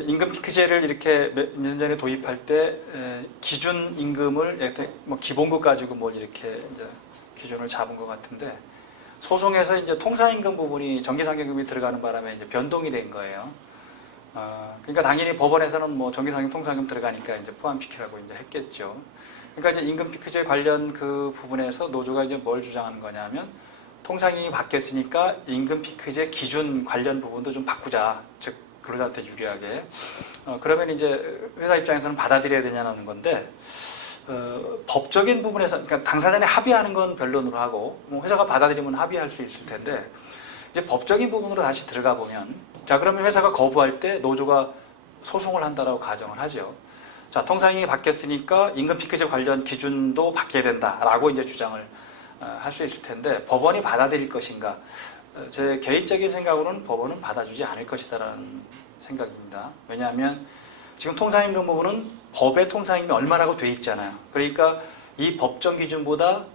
임금 피크제를 이렇게 몇 년 전에 도입할 때 기준 임금을 이렇게 뭐 기본급 가지고 뭘 이렇게 이제 기준을 잡은 것 같은데 소송에서 이제 통상임금 부분이 정기상여금이 들어가는 바람에 이제 변동이 된 거예요. 그러니까 당연히 법원에서는 뭐 정기상여 통상임금 들어가니까 이제 포함시키라고 이제 했겠죠. 그러니까 이제 임금 피크제 관련 그 부분에서 노조가 이제 뭘 주장하는 거냐면 통상임금이 바뀌었으니까 임금 피크제 기준 관련 부분도 좀 바꾸자. 즉 근로자한테 유리하게. 그러면 이제 회사 입장에서는 받아들여야 되냐는 건데 법적인 부분에서 그러니까 당사자 간에 합의하는 건 변론으로 하고 뭐 회사가 받아들이면 합의할 수 있을 텐데 이제 법적인 부분으로 다시 들어가 보면 자 그러면 회사가 거부할 때 노조가 소송을 한다라고 가정을 하죠. 자 통상임금이 바뀌었으니까 임금 피크제 관련 기준도 바뀌어야 된다라고 이제 주장을 할 수 있을 텐데 법원이 받아들일 것인가? 제 개인적인 생각으로는 법원은 받아주지 않을 것이다라는 생각입니다. 왜냐하면 지금 통상임금 부분은 법의 통상임금이 얼마라고 돼 있잖아요. 그러니까 이 법정 기준보다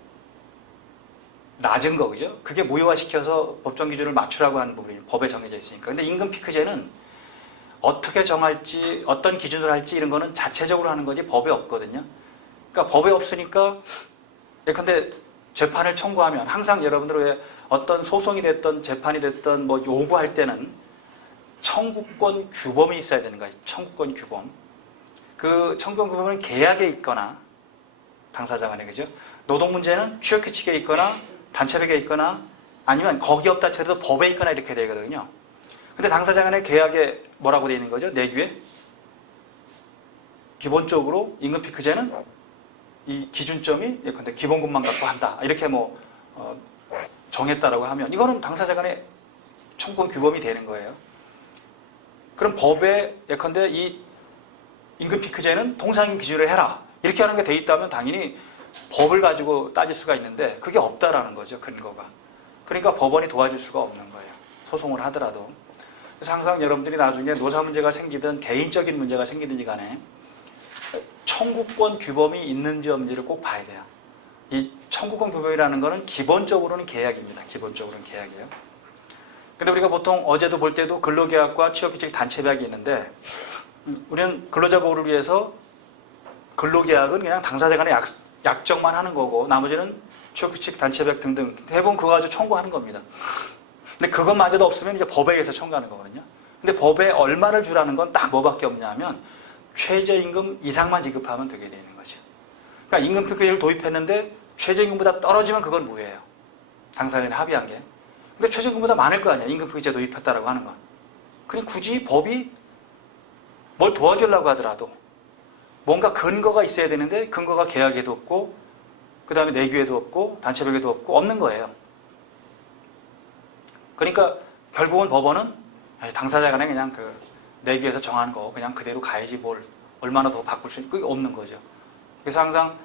낮은 거, 그죠? 그게 무효화시켜서 법정 기준을 맞추라고 하는 부분이 법에 정해져 있으니까. 근데 임금 피크제는 어떻게 정할지, 어떤 기준으로 할지 이런 거는 자체적으로 하는 거지 법에 없거든요. 그러니까 법에 없으니까 예컨대 재판을 청구하면 항상 여러분들 왜 어떤 소송이 됐던 재판이 됐던 뭐 요구할 때는 청구권 규범이 있어야 되는 거예요. 청구권 규범. 그 청구권 규범은 계약에 있거나 당사자 간에 그죠? 노동 문제는 취업 규칙에 있거나 단체백에 있거나 아니면 거기 없다 쳐도 법에 있거나 이렇게 되거든요. 근데 당사자 간에 계약에 뭐라고 되어 있는 거죠? 내규에 기본적으로 임금 피크제는 이 기준점이 예컨대 기본급만 갖고 한다. 이렇게 뭐 정했다라고 하면 이거는 당사자 간에 청구권 규범이 되는 거예요. 그럼 법에 예컨대 이 임금 피크제는 통상임금 기준으로 해라. 이렇게 하는 게 돼 있다면 당연히 법을 가지고 따질 수가 있는데 그게 없다라는 거죠. 근거가. 그러니까 법원이 도와줄 수가 없는 거예요. 소송을 하더라도. 그래서 항상 여러분들이 나중에 노사 문제가 생기든 개인적인 문제가 생기든지 간에 청구권 규범이 있는지 없는지를 꼭 봐야 돼요. 이 청구권 규범이라는 거는 기본적으로는 계약입니다. 기본적으로는 계약이에요. 근데 우리가 보통 어제도 볼 때도 근로계약과 취업규칙 단체계약이 있는데 우리는 근로자 보호를 위해서 근로계약은 그냥 당사자 간에 약정만 하는 거고 나머지는 취업규칙 단체계약 등등 대부분 그거 가지고 청구하는 겁니다. 근데 그것마저도 없으면 이제 법에 의해서 청구하는 거거든요. 근데 법에 얼마를 주라는 건 딱 뭐밖에 없냐면 최저임금 이상만 지급하면 되게 되는 거죠. 그러니까 임금 피크제를 도입했는데 최저임금보다 떨어지면 그건 무효예요. 당사자간에 합의한 게. 근데 최저임금보다 많을 거 아니야. 임금 피크제 도입했다라고 하는 건. 그냥 굳이 법이 뭘 도와주려고 하더라도 뭔가 근거가 있어야 되는데 근거가 계약에도 없고 그 다음에 내규에도 없고 단체별에도 없고 없는 거예요. 그러니까 결국은 법원은 당사자 간에 그냥 그 내규에서 정하는 거 그냥 그대로 가야지 뭘 얼마나 더 바꿀 수 있는 그게 없는 거죠. 그래서 항상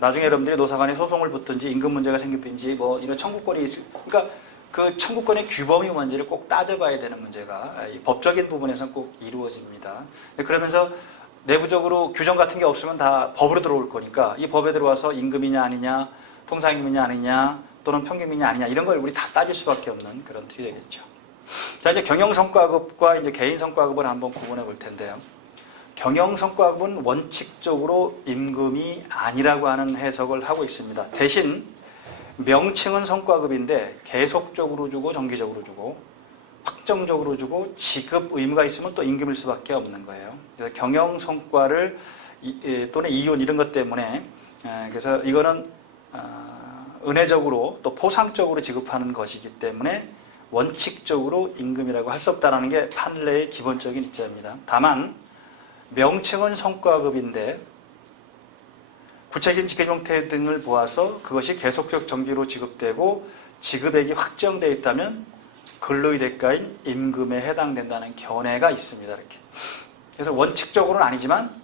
나중에 여러분들이 노사간에 소송을 붙든지 임금 문제가 생기든지 뭐 이런 청구권이 그러니까 그 청구권의 규범이 뭔지를 꼭 따져봐야 되는 문제가 이 법적인 부분에서는 꼭 이루어집니다. 그러면서 내부적으로 규정 같은 게 없으면 다 법으로 들어올 거니까 이 법에 들어와서 임금이냐 아니냐 통상임금이냐 아니냐 또는 평균이냐 아니냐 이런 걸 우리 다 따질 수밖에 없는 그런 틀이 되겠죠. 자, 이제 경영성과급과 이제 개인성과급을 한번 구분해 볼 텐데요. 경영성과급은 원칙적으로 임금이 아니라고 하는 해석을 하고 있습니다. 대신 명칭은 성과급인데 계속적으로 주고 정기적으로 주고 확정적으로 주고 지급 의무가 있으면 또 임금일 수밖에 없는 거예요. 그래서 경영성과를 또는 이윤 이런 것 때문에 그래서 이거는 은혜적으로 또 포상적으로 지급하는 것이기 때문에 원칙적으로 임금이라고 할 수 없다는 게 판례의 기본적인 입장입니다. 다만 명칭은 성과급인데 구체적인 지급 형태 등을 보아서 그것이 계속적 정기로 지급되고 지급액이 확정되어 있다면 근로의 대가인 임금에 해당된다는 견해가 있습니다. 이렇게. 그래서 원칙적으로는 아니지만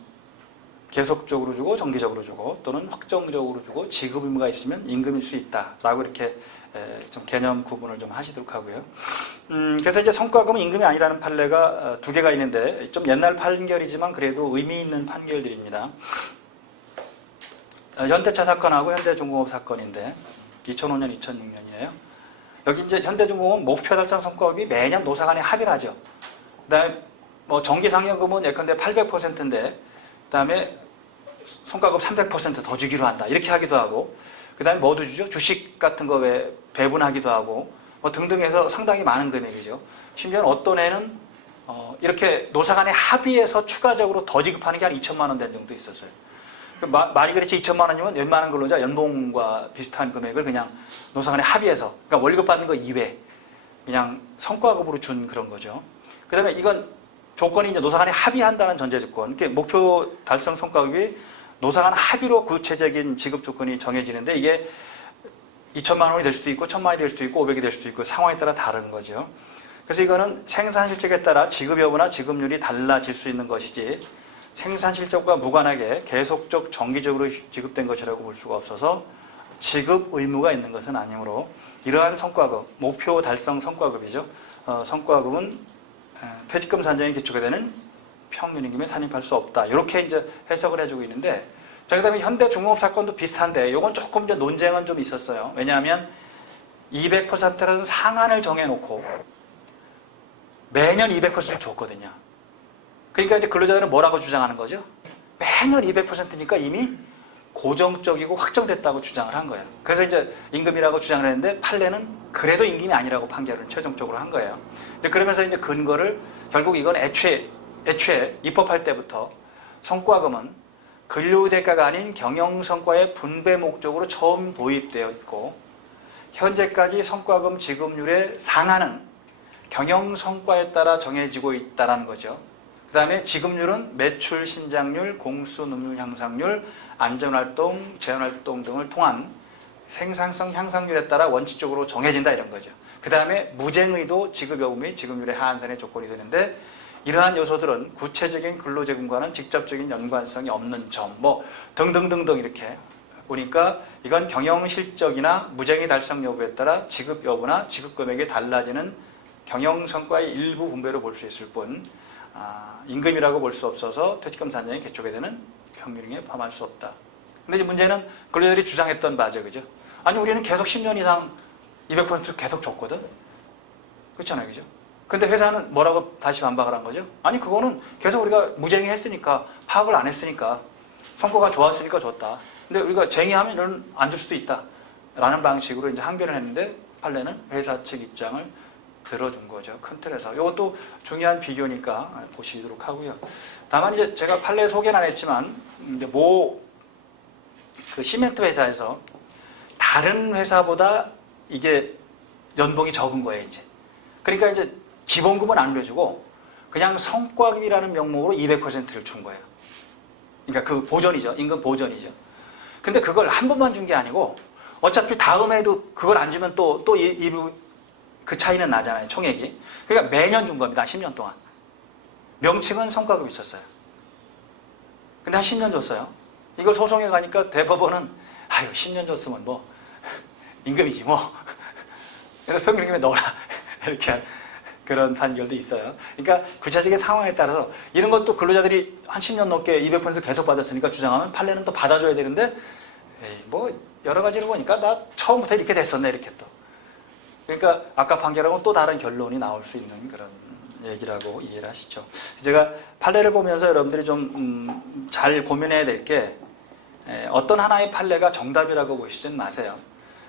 계속적으로 주고 정기적으로 주고 또는 확정적으로 주고 지급 의무가 있으면 임금일 수 있다라고 이렇게 좀 개념 구분을 좀 하시도록 하고요. 그래서 이제 성과급은 임금이 아니라는 판례가 두 개가 있는데 좀 옛날 판결이지만 그래도 의미 있는 판결들입니다. 현대차 사건하고 현대중공업 사건인데 2005년, 2006년이에요. 여기 이제 현대중공업 목표 달성 성과급이 매년 노사 간에 합의를 하죠. 그다음에 뭐 정기상여금은 예컨대 800%인데 그다음에 성과급 300% 더 주기로 한다 이렇게 하기도 하고 그다음에 뭐도 주죠? 주식 같은 거 왜 배분하기도 하고 뭐 등등 해서 상당히 많은 금액이죠. 심지어는 어떤 애는 이렇게 노사 간에 합의해서 추가적으로 더 지급하는 게 한 2천만 원 된 정도 있었어요. 많이 그렇지 2천만 원이면 웬만한 근로자 연봉과 비슷한 금액을 그냥 노사 간에 합의해서 그러니까 월급 받는 거 이외 그냥 성과급으로 준 그런 거죠. 그 다음에 이건 조건이 이제 노사 간에 합의한다는 전제 조건. 이렇게 목표 달성 성과급이 노사 간 합의로 구체적인 지급 조건이 정해지는데 이게 2천만 원이 될 수도 있고 1,000만 원이 될 수도 있고 500이 될 수도 있고 상황에 따라 다른 거죠. 그래서 이거는 생산 실적에 따라 지급 여부나 지급률이 달라질 수 있는 것이지 생산 실적과 무관하게 계속적 정기적으로 지급된 것이라고 볼 수가 없어서 지급 의무가 있는 것은 아니므로 이러한 성과급, 목표 달성 성과급이죠. 성과급은 퇴직금 산정에 기초가 되는 평균임금에 산입할 수 없다. 이렇게 이제 해석을 해주고 있는데, 자, 그 다음에 현대 중공업 사건도 비슷한데, 요건 조금 이제 논쟁은 좀 있었어요. 왜냐하면 200%라는 상한을 정해놓고 매년 200%를 줬거든요. 그러니까 이제 근로자들은 뭐라고 주장하는 거죠? 매년 200%니까 이미 고정적이고 확정됐다고 주장을 한 거예요. 그래서 이제 임금이라고 주장을 했는데 판례는 그래도 임금이 아니라고 판결을 최종적으로 한 거예요. 그러면서 이제 근거를 결국 이건 애초에 입법할 때부터 성과금은 근로대가가 아닌 경영성과의 분배 목적으로 처음 도입되어 있고 현재까지 성과금 지급률의 상한은 경영성과에 따라 정해지고 있다는 거죠. 그 다음에 지급률은 매출 신장률, 공수 능률 향상률, 안전활동, 제한활동 등을 통한 생산성 향상률에 따라 원칙적으로 정해진다 이런 거죠. 그 다음에 무쟁의도 지급 여부 및 지급률의 하한선의 조건이 되는데 이러한 요소들은 구체적인 근로재금과는 직접적인 연관성이 없는 점, 뭐 등등등등 이렇게 보니까 이건 경영실적이나 무쟁의 달성 여부에 따라 지급 여부나 지급 금액이 달라지는 경영성과의 일부 분배로 볼 수 있을 뿐 임금이라고 볼 수 없어서 퇴직금 산정에 기초가 되는 평균임금에 포함할 수 없다. 근데 이제 문제는 근로자들이 주장했던 바죠, 그죠? 아니 우리는 계속 10년 이상 200% 계속 줬거든. 그렇잖아요, 그죠? 근데 회사는 뭐라고 다시 반박을 한 거죠? 아니 그거는 계속 우리가 무쟁의 했으니까 파악을 안 했으니까 성과가 좋았으니까 줬다. 근데 우리가 쟁의하면 이런 안 줄 수도 있다. 라는 방식으로 이제 항변을 했는데 판례는 회사 측 입장을 들어준 거죠. 큰 틀에서. 이것도 중요한 비교니까 보시도록 하고요. 다만 이제 제가 판례 소개는 안 했지만 이제 그 시멘트 회사에서 다른 회사보다 이게 연봉이 적은 거예요, 이제. 그러니까 이제 기본급은 안 올려주고 그냥 성과급이라는 명목으로 200%를 준 거예요. 그러니까 그 보전이죠. 임금 보전이죠. 근데 그걸 한 번만 준 게 아니고 어차피 다음에도 그걸 안 주면 또 그 차이는 나잖아요, 총액이. 그러니까 매년 준 겁니다, 10년 동안. 명칭은 성과급이 있었어요. 근데 한 10년 줬어요. 이걸 소송해 가니까 대법원은 아유 10년 줬으면 뭐 임금이지 뭐. 그래서 평균임금에 넣어라. 이렇게 그런 판결도 있어요. 그러니까 구체적인 상황에 따라서 이런 것도 근로자들이 한 10년 넘게 200% 계속 받았으니까 주장하면 판례는 또 받아줘야 되는데 뭐 여러 가지로 보니까 나 처음부터 이렇게 됐었네 이렇게 또. 그러니까 아까 판결하고는 또 다른 결론이 나올 수 있는 그런 얘기라고 이해를 하시죠. 제가 판례를 보면서 여러분들이 좀 잘 고민해야 될 게 어떤 하나의 판례가 정답이라고 보시진 마세요.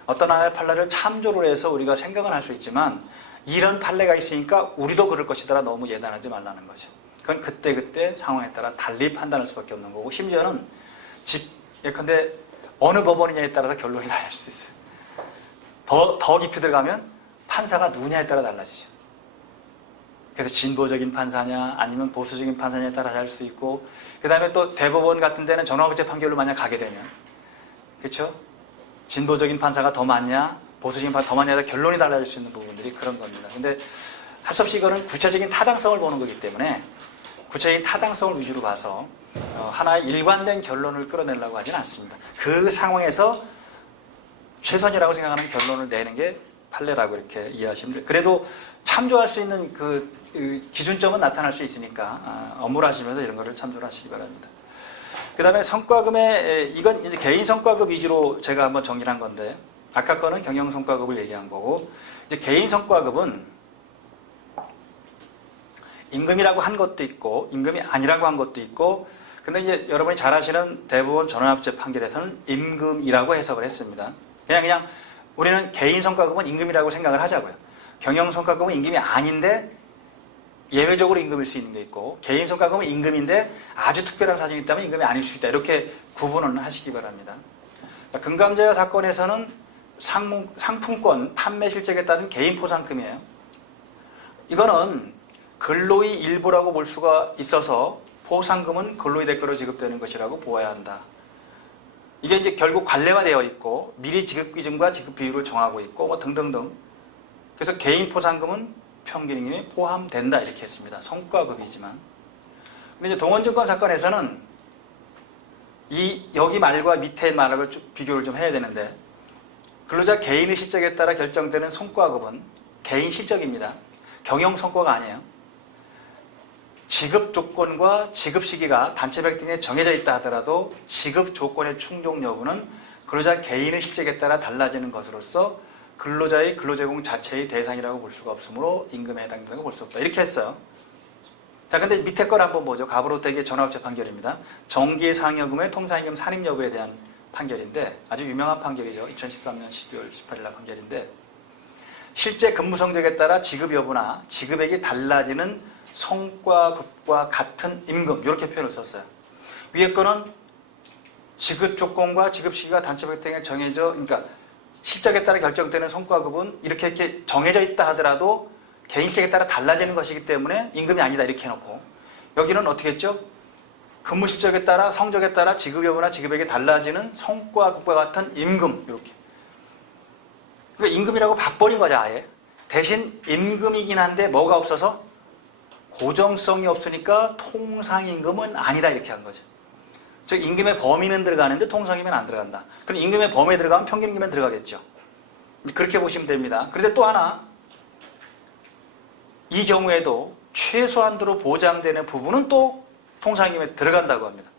어떤 하나의 판례를 참조를 해서 우리가 생각은 할 수 있지만 이런 판례가 있으니까 우리도 그럴 것이더라 너무 예단하지 말라는 거죠. 그건 그때그때 상황에 따라 달리 판단할 수밖에 없는 거고 심지어는 예컨대 어느 법원이냐에 따라서 결론이 달릴 수도 있어요. 더 깊이 들어가면 판사가 누구냐에 따라 달라지죠. 그래서 진보적인 판사냐 아니면 보수적인 판사냐에 따라 다를 수 있고 그 다음에 또 대법원 같은 데는 전화국제 판결로 만약 가게 되면 그렇죠? 진보적인 판사가 더 많냐 보수적인 판사가 더 많냐에 따라 결론이 달라질 수 있는 부분들이 그런 겁니다. 근데 할 수 없이 이거는 구체적인 타당성을 보는 거기 때문에 구체적인 타당성을 위주로 봐서 하나의 일관된 결론을 끌어내려고 하지는 않습니다. 그 상황에서 최선이라고 생각하는 결론을 내는 게 판례라고 이렇게 이해하시면 돼요. 그래도 참조할 수 있는 그 기준점은 나타날 수 있으니까 업무를 하시면서 이런 거를 참조를 하시기 바랍니다. 그 다음에 성과금의 이건 이제 개인 성과급 위주로 제가 한번 정리를 한 건데 아까 거는 경영 성과급을 얘기한 거고 이제 개인 성과급은 임금이라고 한 것도 있고 임금이 아니라고 한 것도 있고, 근데 이제 여러분이 잘 아시는 대법원 전원합체 판결에서는 임금이라고 해석을 했습니다. 그냥 우리는 개인 성과급은 임금이라고 생각을 하자고요. 경영 성과급은 임금이 아닌데 예외적으로 임금일 수 있는 게 있고, 개인 성과급은 임금인데 아주 특별한 사정이 있다면 임금이 아닐 수 있다. 이렇게 구분을 하시기 바랍니다. 금감제화 사건에서는 상품권 판매 실적에 따른 개인 포상금이에요. 이거는 근로의 일부라고 볼 수가 있어서 포상금은 근로의 대가로 지급되는 것이라고 보아야 한다. 이게 이제 결국 관례화되어 있고 미리 지급 기준과 지급 비율을 정하고 있고 뭐 등등등. 그래서 개인 포상금은 평균임금이 포함된다 이렇게 했습니다. 성과급이지만. 근데 이제 동원증권 사건에서는 여기 말과 밑에 말을 비교를 좀 해야 되는데, 근로자 개인의 실적에 따라 결정되는 성과급은 개인 실적입니다. 경영 성과가 아니에요. 지급 조건과 지급 시기가 단체별 등에 정해져 있다 하더라도 지급 조건의 충족 여부는 근로자 개인의 실적에 따라 달라지는 것으로서 근로자의 근로제공 자체의 대상이라고 볼 수가 없으므로 임금에 해당된다고 볼 수 없다. 이렇게 했어요. 자, 근데 밑에 걸 한번 보죠. 가부로택의 전화합체 판결입니다. 정기 상여금의 통상임금 산입 여부에 대한 판결인데 아주 유명한 판결이죠. 2013년 12월 18일 날 판결인데, 실제 근무 성적에 따라 지급 여부나 지급액이 달라지는 성과급과 같은 임금, 이렇게 표현을 썼어요. 위에 거는 지급 조건과 지급 시기가 단체별 등에 정해져, 그러니까 실적에 따라 결정되는 성과급은 이렇게 정해져 있다 하더라도 개인적에 따라 달라지는 것이기 때문에 임금이 아니다 이렇게 해놓고, 여기는 어떻게 했죠? 근무 실적에 따라 성적에 따라 지급 여부나 지급액이 달라지는 성과급과 같은 임금, 이렇게. 그러니까 임금이라고 봐버린 거죠 아예. 대신 임금이긴 한데 뭐가 없어서 고정성이 없으니까 통상임금은 아니다 이렇게 한 거죠. 즉 임금의 범위는 들어가는데 통상임금은 안 들어간다. 그럼 임금의 범위에 들어가면 평균임금에 들어가겠죠. 그렇게 보시면 됩니다. 그런데 또 하나, 이 경우에도 최소한도로 보장되는 부분은 또 통상임금에 들어간다고 합니다.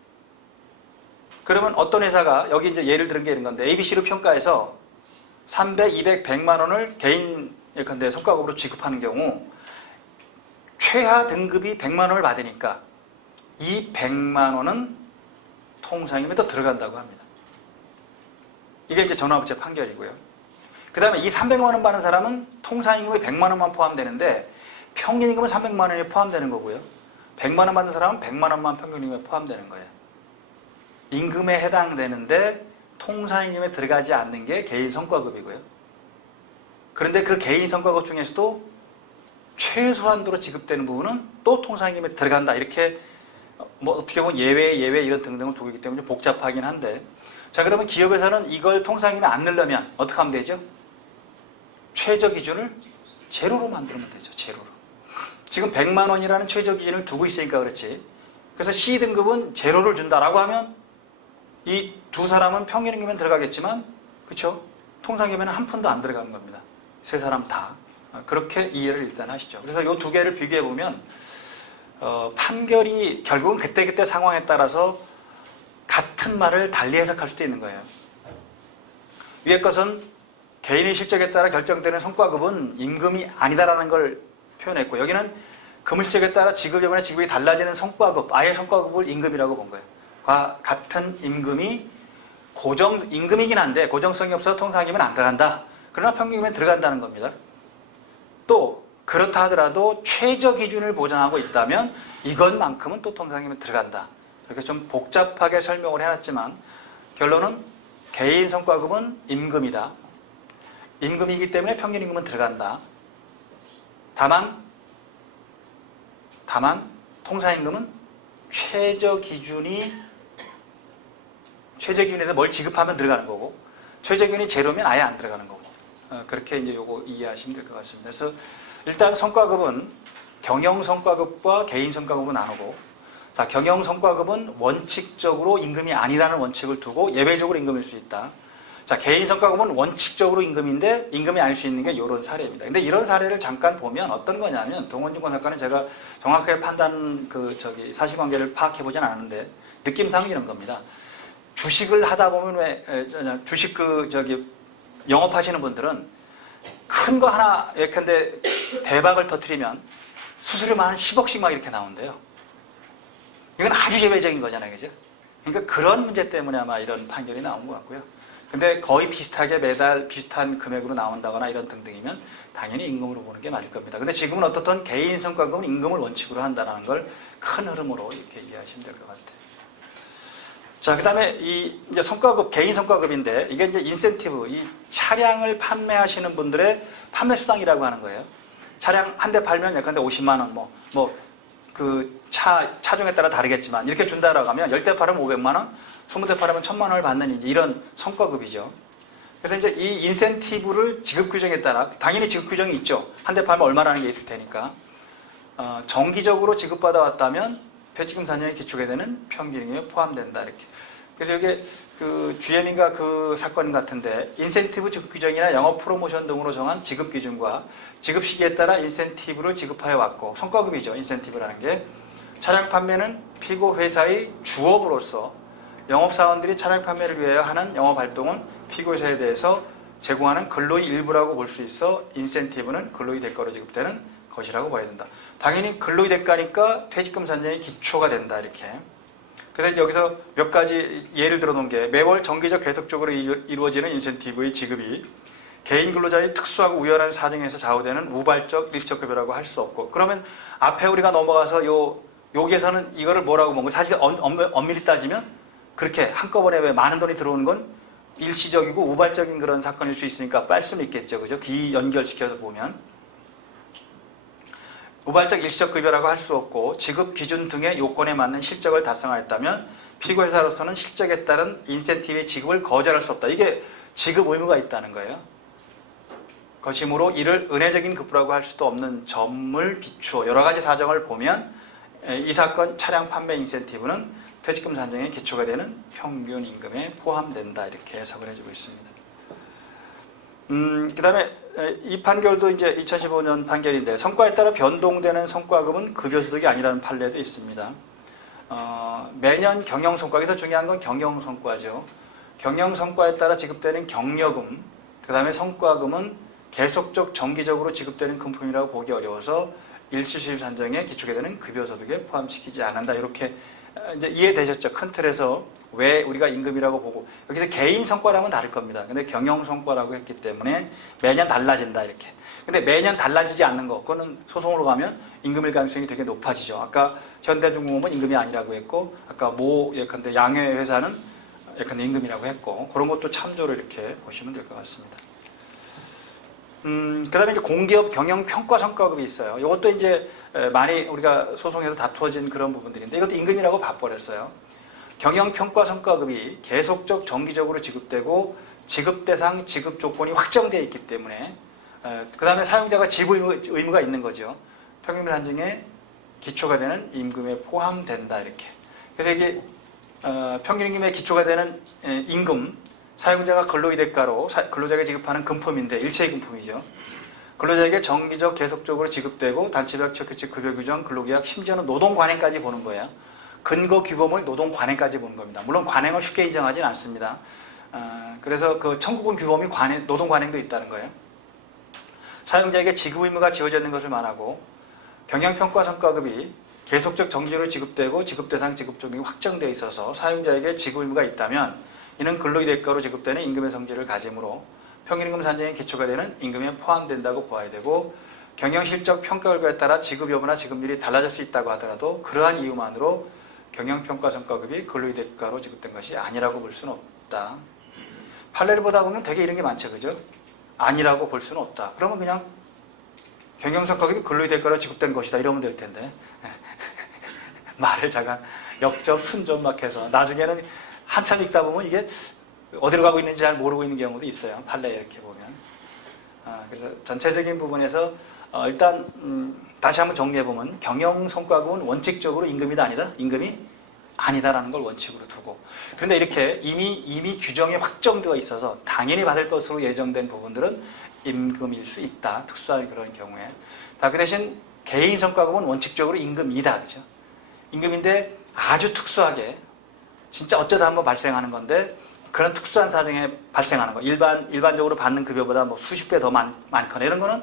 그러면 어떤 회사가, 여기 이제 예를 들은 게 이런 건데, ABC로 평가해서 300, 200, 100만 원을 개인 예컨대 성과급으로 지급하는 경우 최하 등급이 100만 원을 받으니까 이 100만 원은 통상임금에 또 들어간다고 합니다. 이게 이제 전화합체 판결이고요. 그 다음에 이 300만 원 받는 사람은 통상임금에 100만 원만 포함되는데 평균임금은 300만 원이 포함되는 거고요. 100만 원 받는 사람은 100만 원만 평균임금에 포함되는 거예요. 임금에 해당되는데 통상임금에 들어가지 않는 게 개인 성과급이고요. 그런데 그 개인 성과급 중에서도 최소한도로 지급되는 부분은 또 통상임금에 들어간다. 이렇게 뭐 어떻게 보면 예외 이런 등등을 두고 있기 때문에 복잡하긴 한데, 자 그러면 기업에서는 이걸 통상임금에 안 넣으려면 어떻게 하면 되죠? 최저 기준을 제로로 만들면 되죠. 제로로. 지금 100만 원이라는 최저 기준을 두고 있으니까 그렇지. 그래서 C등급은 제로를 준다라고 하면 이 두 사람은 평균임금에 들어가겠지만, 그렇죠? 통상임금에는 한 푼도 안 들어가는 겁니다. 세 사람 다. 그렇게 이해를 일단 하시죠. 그래서 이 두 개를 비교해 보면 판결이 결국은 그때그때 상황에 따라서 같은 말을 달리 해석할 수도 있는 거예요. 위에 것은 개인의 실적에 따라 결정되는 성과급은 임금이 아니다라는 걸 표현했고, 여기는 근무실적에 따라 지급 여부나 지급이 달라지는 성과급, 아예 성과급을 임금이라고 본 거예요. 같은 임금이 임금이긴 한데 고정성이 없어서 통상임금은 안 들어간다. 그러나 평균임금에 들어간다는 겁니다. 또 그렇다 하더라도 최저 기준을 보장하고 있다면 이것만큼은 또 통상임금에 들어간다. 이렇게 좀 복잡하게 설명을 해놨지만 결론은 개인 성과급은 임금이다. 임금이기 때문에 평균임금은 들어간다. 다만 통상임금은 최저 기준에서 뭘 지급하면 들어가는 거고, 최저 기준이 제로면 아예 안 들어가는 거고, 그렇게 이제 요거 이해하시면 될 것 같습니다. 그래서 일단 성과급은 경영 성과급과 개인 성과급을 나누고, 자 경영 성과급은 원칙적으로 임금이 아니라는 원칙을 두고 예외적으로 임금일 수 있다. 자 개인 성과급은 원칙적으로 임금인데 임금이 아닐 수 있는 게 이런 사례입니다. 근데 이런 사례를 잠깐 보면 어떤 거냐면, 동원증권 사건은 제가 정확하게 사실관계를 파악해 보진 않았는데 느낌상은 이런 겁니다. 주식을 하다 보면 주식 영업하시는 분들은 큰 거 하나 예컨대 대박을 터뜨리면 수수료만 한 10억씩 막 이렇게 나온대요. 이건 아주 예외적인 거잖아요. 그죠? 그러니까 그런 문제 때문에 아마 이런 판결이 나온 것 같고요. 근데 거의 비슷하게 매달 비슷한 금액으로 나온다거나 이런 등등이면 당연히 임금으로 보는 게 맞을 겁니다. 근데 지금은 어떻든 개인 성과급은 임금을 원칙으로 한다는 걸 큰 흐름으로 이렇게 이해하시면 될 것 같아요. 자, 그 다음에 이 이제 성과급, 개인 성과급인데 이게 이제 인센티브, 이 차량을 판매하시는 분들의 판매 수당이라고 하는 거예요. 차량 한 대 팔면 예컨대 50만 원, 그 차종에 따라 다르겠지만 이렇게 준다라고 하면 10대 팔으면 500만 원, 20대 팔으면 1000만 원을 받는 이제 이런 성과급이죠. 그래서 이제 이 인센티브를 지급 규정에 따라 당연히 지급 규정이 있죠. 한 대 팔면 얼마라는 게 있을 테니까 정기적으로 지급받아 왔다면 퇴직금 산정에 기초가 되는 평균임금에 포함된다 이렇게. 그래서 이게 그 GM인가 그 사건 같은데 인센티브 지급 규정이나 영업 프로모션 등으로 정한 지급 기준과 지급 시기에 따라 인센티브를 지급하여 왔고 성과급이죠. 인센티브라는 게 차량 판매는 피고 회사의 주업으로서 영업사원들이 차량 판매를 위하여 하는 영업활동은 피고 회사에 대해서 제공하는 근로의 일부라고 볼 수 있어 인센티브는 근로의 대가로 지급되는 것이라고 봐야 된다. 당연히 근로의 대가니까 퇴직금 산정의 기초가 된다 이렇게. 그래서 여기서 몇 가지 예를 들어 놓은 게 매월 정기적 계속적으로 이루어지는 인센티브의 지급이 개인 근로자의 특수하고 우연한 사정에서 좌우되는 우발적 일시적급여라고 할 수 없고 그러면 앞에 우리가 넘어가서 여기에서는 이거를 뭐라고 본 거예요? 사실 엄밀히 따지면 그렇게 한꺼번에 왜 많은 돈이 들어오는 건 일시적이고 우발적인 그런 사건일 수 있으니까 빨 수는 있겠죠. 그죠? 기 연결시켜서 보면 우발적 일시적 급여라고 할 수 없고 지급 기준 등의 요건에 맞는 실적을 달성하였다면 피고회사로서는 실적에 따른 인센티브의 지급을 거절할 수 없다. 이게 지급 의무가 있다는 거예요. 것이므로 이를 은혜적인 급부라고 할 수도 없는 점을 비추어 여러 가지 사정을 보면 이 사건 차량 판매 인센티브는 퇴직금 산정의 기초가 되는 평균 임금에 포함된다 이렇게 해석을 해주고 있습니다. 그 다음에 이 판결도 이제 2015년 판결인데 성과에 따라 변동되는 성과급은 급여소득이 아니라는 판례도 있습니다. 매년 경영성과에서 중요한 건 경영성과죠. 경영성과에 따라 지급되는 경력금, 그 다음에 성과금은 계속적 정기적으로 지급되는 금품이라고 보기 어려워서 일시수입 산정에 기초가 되는 급여소득에 포함시키지 않는다. 이렇게 이제 이해되셨죠? 큰 틀에서 왜 우리가 임금이라고 보고 여기서 개인 성과랑은 다를 겁니다. 근데 경영 성과라고 했기 때문에 매년 달라진다 이렇게. 근데 매년 달라지지 않는 거, 그거는 소송으로 가면 임금일 가능성이 되게 높아지죠. 아까 현대중공업은 임금이 아니라고 했고, 아까 예컨대 양회 회사는 예컨대 임금이라고 했고, 그런 것도 참조를 이렇게 보시면 될 것 같습니다. 그 다음에 이제 공기업 경영 평가 성과급이 있어요. 이것도 이제 많이 우리가 소송에서 다투어진 그런 부분들인데 이것도 임금이라고 봐버렸어요. 경영 평가 성과급이 계속적 정기적으로 지급되고 지급 대상 지급 조건이 확정되어 있기 때문에 그 다음에 사용자가 지급 의무가 있는 거죠. 평균 산정에 기초가 되는 임금에 포함된다 이렇게. 그래서 이게 평균 임금에 기초가 되는 임금 사용자가 근로의 대가로 근로자에게 지급하는 금품인데 일체의 금품이죠. 근로자에게 정기적 계속적으로 지급되고 단체별 처규칙 급여 규정 근로계약 심지어는 노동관행까지 보는 거예요. 근거 규범을 노동관행까지 보는 겁니다. 물론 관행을 쉽게 인정하지는 않습니다. 그래서 그 청구권 규범이 노동관행도 있다는 거예요. 사용자에게 지급 의무가 지어져 있는 것을 말하고 경영평가 성과급이 계속적 정기적으로 지급되고 지급 대상 지급 조건이 확정되어 있어서 사용자에게 지급 의무가 있다면 이는 근로의 대가로 지급되는 임금의 성질을 가지므로 평균임금 산정의 기초가 되는 임금에 포함된다고 보아야 되고 경영실적 평가 결과에 따라 지급 여부나 지급률이 달라질 수 있다고 하더라도 그러한 이유만으로 경영평가 성과급이 근로의 대가로 지급된 것이 아니라고 볼 수는 없다. 판례를 보다 보면 되게 이런 게 많죠. 그죠? 아니라고 볼 수는 없다. 그러면 그냥 경영성과급이 근로의 대가로 지급된 것이다 이러면 될 텐데 말을 잠깐 역접 순접 막 해서 나중에는 한참 읽다 보면 이게 어디로 가고 있는지 잘 모르고 있는 경우도 있어요. 판례 이렇게 보면. 그래서 전체적인 부분에서 일단 다시 한번 정리해보면 경영성과급은 원칙적으로 임금이다 아니다? 임금이 아니다라는 걸 원칙으로 두고 그런데 이렇게 이미 규정이 확정되어 있어서 당연히 받을 것으로 예정된 부분들은 임금일 수 있다. 특수한 그런 경우에. 그 대신 개인성과급은 원칙적으로 임금이다. 그렇죠? 임금인데 아주 특수하게 진짜 어쩌다 한번 발생하는 건데 그런 특수한 사정에 발생하는 거 일반적으로 받는 급여보다 뭐 수십 배 더 많거나 이런 거는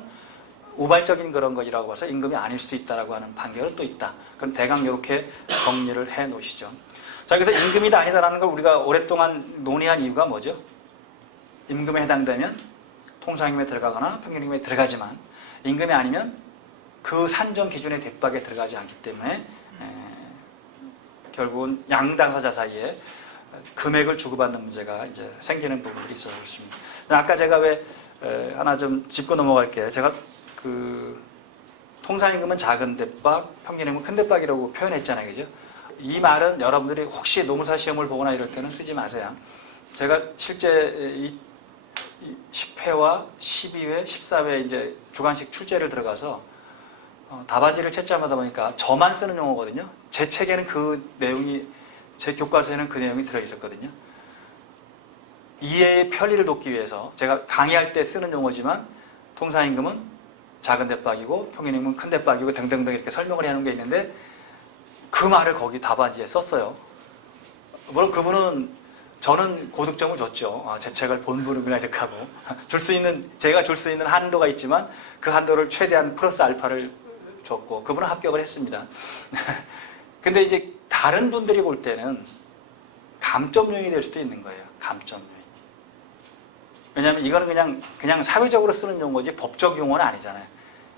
우발적인 그런 것이라고 봐서 임금이 아닐 수 있다라고 하는 판결은 또 있다. 그럼 대강 이렇게 정리를 해 놓으시죠. 자, 그래서 임금이다 아니다라는 걸 우리가 오랫동안 논의한 이유가 뭐죠? 임금에 해당되면 통상임금에 들어가거나 평균임금에 들어가지만 임금이 아니면 그 산정 기준의 뒷박에 들어가지 않기 때문에 결국은 양 당사자 사이에 금액을 주고받는 문제가 이제 생기는 부분들이 있어서 그렇습니다. 아까 제가 왜 하나 좀 짚고 넘어갈게요. 제가 그 통상임금은 작은 대박, 평균임금은 큰 대박이라고 표현했잖아요, 그죠? 이 말은 여러분들이 혹시 노무사 시험을 보거나 이럴 때는 쓰지 마세요. 제가 실제 이 10회와 12회, 14회 이제 주관식 출제를 들어가서 답안지를 채점하다 보니까 저만 쓰는 용어거든요. 제 책에는 그 내용이, 제 교과서에는 그 내용이 들어있었거든요. 이해의 편리를 돕기 위해서 제가 강의할 때 쓰는 용어지만 통상임금은 작은 대박이고 평균임금은 큰 대박이고 등등등 이렇게 설명을 해놓은 게 있는데 그 말을 거기 답안지에 썼어요. 물론 그분은 저는 고득점을 줬죠. 제 책을 본부르구나 이렇게 하고 제가 줄 수 있는 한도가 있지만 그 한도를 최대한 플러스 알파를 줬고 그분은 합격을 했습니다. 근데 이제 다른 분들이 볼 때는 감점 요인이 될 수도 있는 거예요. 감점 요인. 왜냐하면 이거는 그냥 사회적으로 쓰는 용어지 법적 용어는 아니잖아요.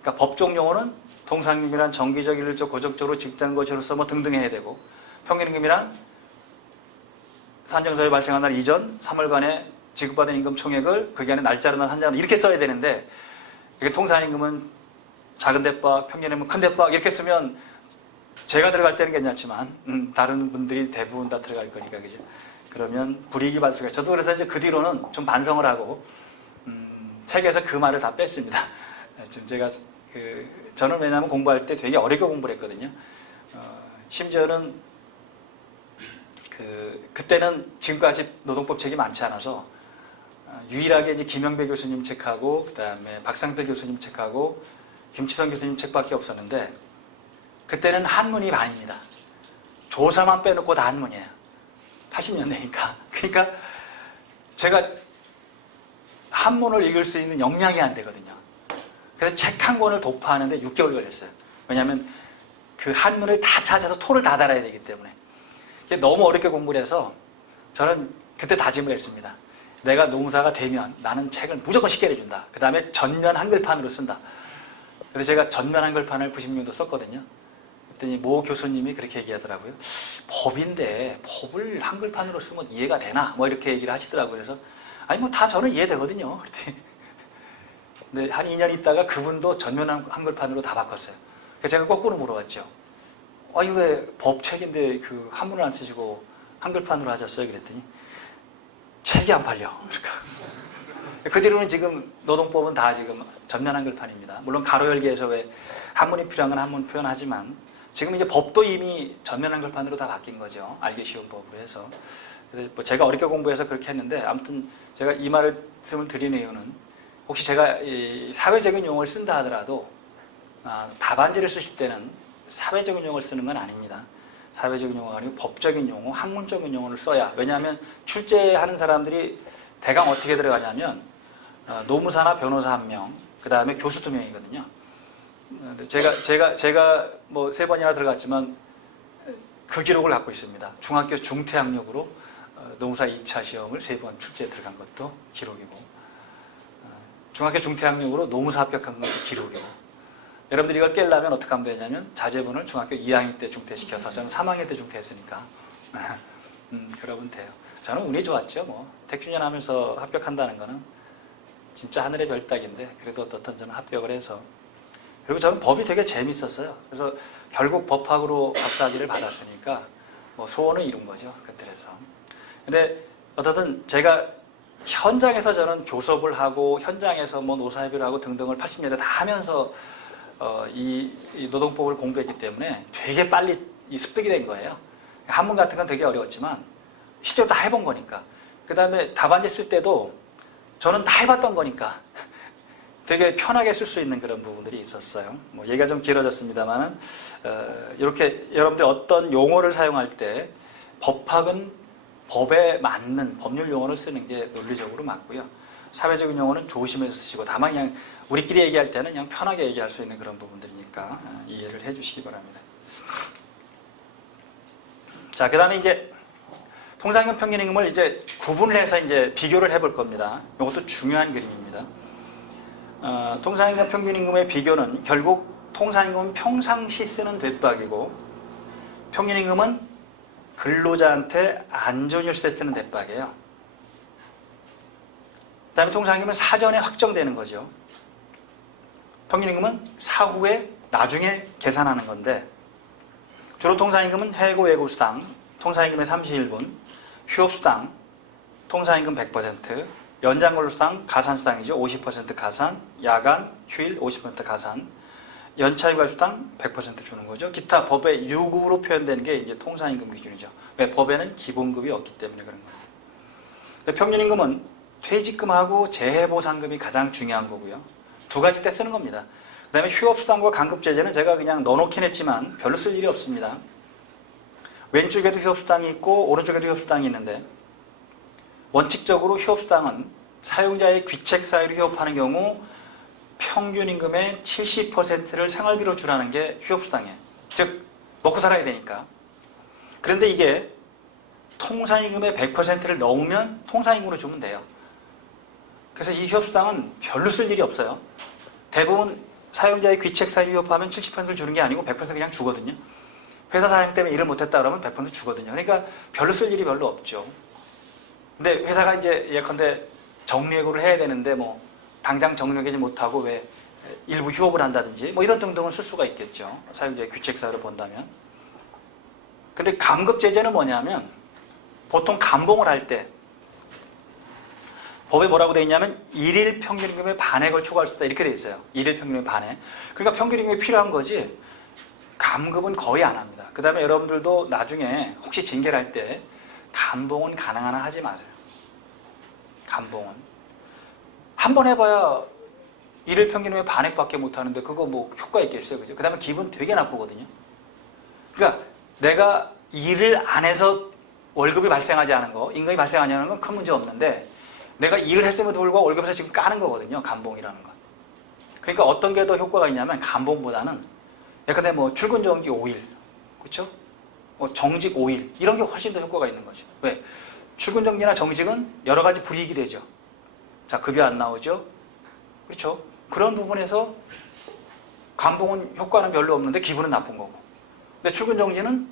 그러니까 법적 용어는 통상임금이란 정기적, 일률적, 고정적으로 지급된 것으로서 뭐 등등 해야 되고 평균임금이란 산정사유 발생한 날 이전 3월간에 지급받은 임금 총액을 그 기간에 날짜로나 산정하는 이렇게 써야 되는데 이게 통상임금은 작은 대박, 평균임금은 큰 대박 이렇게 쓰면 제가 들어갈 때는 괜찮지만 다른 분들이 대부분 다 들어갈 거니까 그죠? 그러면 불이익이 발생해요. 저도 그래서 이제 그 뒤로는 좀 반성을 하고 책에서 그 말을 다 뺐습니다. 지금 제가 저는 왜냐하면 공부할 때 되게 어렵게 공부를 했거든요. 심지어는 그때는 지금까지 노동법 책이 많지 않아서 유일하게 이제 김영배 교수님 책하고 그다음에 박상태 교수님 책하고 김치성 교수님 책밖에 없었는데 그때는 한문이 반입니다. 조사만 빼놓고 다 한문이에요. 80년대니까. 그러니까 제가 한문을 읽을 수 있는 역량이 안 되거든요. 그래서 책 한 권을 도파하는데 6개월 걸렸어요. 왜냐하면 그 한문을 다 찾아서 토를 다 달아야 되기 때문에. 너무 어렵게 공부를 해서 저는 그때 다짐을 했습니다. 내가 노무사가 되면 나는 책을 무조건 쉽게 해준다. 그 다음에 전면 한글판으로 쓴다. 그래서 제가 전면 한글판을 90년도 썼거든요. 그랬더니 모 교수님이 그렇게 얘기하더라고요. 법인데 법을 한글판으로 쓰면 이해가 되나? 뭐 이렇게 얘기를 하시더라고요. 그래서 아니 뭐 다 저는 이해되거든요. 근데 한 2년 있다가 그분도 전면 한글판으로 다 바꿨어요. 그래서 제가 거꾸로 물어봤죠. 아니 왜 법책인데 그 한문을 안 쓰시고 한글판으로 하셨어요? 그랬더니 책이 안 팔려. 그러니까 그 뒤로는 지금 노동법은 다 지금 전면 한글판입니다. 물론 가로 열기에서 왜 한문이 필요한 건 한문 표현하지만 지금 이제 법도 이미 전면 한글판으로 다 바뀐 거죠. 알기 쉬운 법으로 해서. 그래서 뭐 제가 어렵게 공부해서 그렇게 했는데 아무튼 제가 이 말씀을 드린 이유는 혹시 제가 이 사회적인 용어를 쓴다 하더라도 답안지를 쓰실 때는 사회적인 용어를 쓰는 건 아닙니다. 사회적인 용어가 아니고 법적인 용어, 학문적인 용어를 써야. 왜냐하면 출제하는 사람들이 대강 어떻게 들어가냐면 노무사나 변호사 1명, 그 다음에 교수 2명이거든요. 제가 뭐 3번이나 들어갔지만 그 기록을 갖고 있습니다. 중학교 중퇴학력으로 노무사 2차 시험을 3번 출제에 들어간 것도 기록이고 중학교 중퇴학력으로 노무사 합격한 것도 기록이고 여러분들이 이걸 깨려면 어떻게 하면 되냐면 자제분을 중학교 2학년 때 중퇴시켜서 저는 3학년 때 중퇴했으니까 그러면 돼요. 저는 운이 좋았죠. 뭐 택준연 하면서 합격한다는 거는 진짜 하늘의 별 따기인데 그래도 어떻든 저는 합격을 해서 그리고 저는 법이 되게 재밌었어요. 그래서 결국 법학으로 박사학위를 받았으니까 뭐 소원을 이룬 거죠. 그때에서. 근데 어떻든 제가 현장에서 저는 교섭을 하고 현장에서 뭐 노사협의를 하고 등등을 80년대 다 하면서 이 노동법을 공부했기 때문에 되게 빨리 습득이 된 거예요. 한문 같은 건 되게 어려웠지만 실제로 다 해본 거니까. 그 다음에 답안지 쓸 때도 저는 다 해봤던 거니까 되게 편하게 쓸 수 있는 그런 부분들이 있었어요. 뭐 얘기가 좀 길어졌습니다만은 이렇게 여러분들이 어떤 용어를 사용할 때 법학은 법에 맞는 법률 용어를 쓰는 게 논리적으로 맞고요. 사회적인 용어는 조심해서 쓰시고 다만 그냥 우리끼리 얘기할 때는 그냥 편하게 얘기할 수 있는 그런 부분들이니까 이해를 해 주시기 바랍니다. 자, 그 다음에 이제 통상임금 평균임금을 이제 구분을 해서 이제 비교를 해볼 겁니다. 이것도 중요한 그림입니다. 통상임금 평균임금의 비교는 결국 통상임금은 평상시 쓰는 대박이고 평균임금은 근로자한테 안 좋은 일 때 쓰는 대박이에요. 그 다음에 통상임금은 사전에 확정되는 거죠. 평균임금은 사후에 나중에 계산하는 건데 주로 통상임금은 해고 외고수당, 통상임금의 31분, 휴업수당, 통상임금 100%, 연장근로수당, 가산수당이죠. 50% 가산, 야간, 휴일 50% 가산, 연차휴가수당 100% 주는 거죠. 기타 법의 유급으로 표현되는 게 이제 통상임금 기준이죠. 왜? 법에는 기본급이 없기 때문에 그런 거예요. 평균임금은 퇴직금하고 재해보상금이 가장 중요한 거고요. 두 가지 때 쓰는 겁니다. 그 다음에 휴업수당과 간급제재는 제가 그냥 넣어놓긴 했지만 별로 쓸 일이 없습니다. 왼쪽에도 휴업수당이 있고 오른쪽에도 휴업수당이 있는데 원칙적으로 휴업수당은 사용자의 귀책 사유로 휴업하는 경우 평균임금의 70%를 생활비로 주라는 게 휴업수당이에요. 즉 먹고 살아야 되니까. 그런데 이게 통상임금의 100%를 넣으면 통상임금으로 주면 돼요. 그래서 이 휴업수당은 별로 쓸 일이 없어요. 대부분 사용자의 귀책 사유 휴업하면 70%를 주는 게 아니고 100% 그냥 주거든요. 회사 사양 때문에 일을 못했다 그러면 100% 주거든요. 그러니까 별로 쓸 일이 별로 없죠. 근데 회사가 이제 예컨대 정리해고를 해야 되는데 뭐 당장 정리하지 못하고 왜 일부 휴업을 한다든지 뭐 이런 등등은 쓸 수가 있겠죠. 사용자의 귀책 사유를 본다면. 근데 감급제재는 뭐냐면 보통 감봉을 할 때 법에 뭐라고 되어 있냐면 일일 평균임금의 반액을 초과할 수 있다 이렇게 되어 있어요. 일일 평균임금의 반액. 그러니까 평균임금이 필요한 거지 감급은 거의 안 합니다. 그 다음에 여러분들도 나중에 혹시 징계를 할 때 감봉은 가능한 한 하지 마세요. 감봉은. 한 번 해봐야 일일 평균임금의 반액밖에 못하는데 그거 뭐 효과 있겠어요. 그죠? 그 다음에 기분 되게 나쁘거든요. 그러니까 내가 일을 안 해서 월급이 발생하지 않은 거, 임금이 발생하지 않은 건 큰 문제 없는데 내가 일을 했음에도 불구하고 월급에서 지금 까는 거거든요. 감봉이라는 건. 그러니까 어떤 게 더 효과가 있냐면 감봉보다는 예컨대 뭐 출근 정지 5일, 그렇죠? 뭐 정직 5일 이런 게 훨씬 더 효과가 있는 거죠. 왜? 출근 정지나 정직은 여러 가지 불이익이 되죠. 자, 급여 안 나오죠? 그렇죠? 그런 부분에서 감봉은 효과는 별로 없는데 기분은 나쁜 거고. 근데 출근 정지는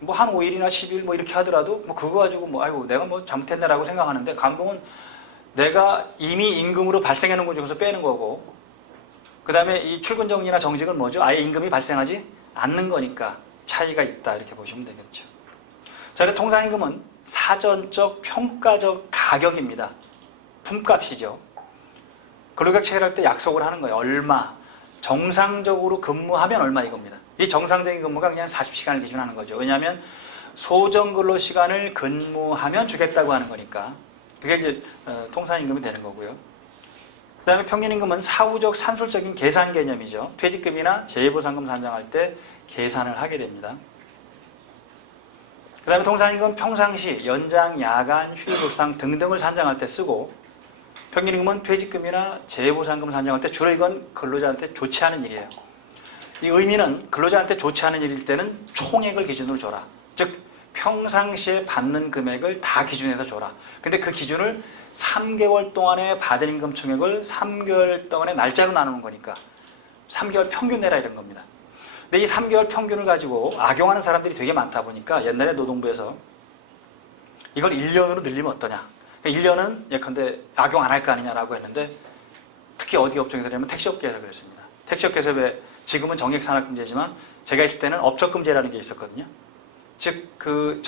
뭐 한 5일이나 10일 뭐 이렇게 하더라도 뭐 그거 가지고 뭐 아이고 내가 뭐 잘못했네라고 생각하는데 감봉은 내가 이미 임금으로 발생해 놓은 것 중에서 빼는 거고 그 다음에 이 출근 정지나 정직은 뭐죠? 아예 임금이 발생하지 않는 거니까 차이가 있다 이렇게 보시면 되겠죠. 자, 그래서 통상임금은 사전적 평가적 가격입니다. 품값이죠. 근로계약 체결할 때 약속을 하는 거예요. 얼마 정상적으로 근무하면 얼마 이겁니다. 이 정상적인 근무가 그냥 40시간을 기준하는 거죠. 왜냐하면 소정근로시간을 근무하면 주겠다고 하는 거니까 그게 이제 통상임금이 되는 거고요. 그 다음에 평균임금은 사후적 산술적인 계산 개념이죠. 퇴직금이나 재해보상금 산정할 때 계산을 하게 됩니다. 그 다음에 통상임금은 평상시 연장, 야간, 휴일보상 등등을 산정할 때 쓰고 평균임금은 퇴직금이나 재해보상금 산정할 때 주로 이건 근로자한테 좋지 않은 일이에요. 이 의미는 근로자한테 좋지 않은 일일 때는 총액을 기준으로 줘라. 즉 평상시에 받는 금액을 다 기준해서 줘라. 근데 그 기준을 3개월 동안에 받은 임금 총액을 3개월 동안의 날짜로 나누는 거니까 3개월 평균 내라 이런 겁니다. 근데 이 3개월 평균을 가지고 악용하는 사람들이 되게 많다 보니까 옛날에 노동부에서 이걸 1년으로 늘리면 어떠냐. 그러니까 1년은 예컨대 악용 안 할 거 아니냐라고 했는데 특히 어디 업종에서냐면 택시업계에서 그랬습니다. 택시업계에서 왜 지금은 정액산업금제지만 제가 있을 때는 업적금제라는 게 있었거든요. 즉 그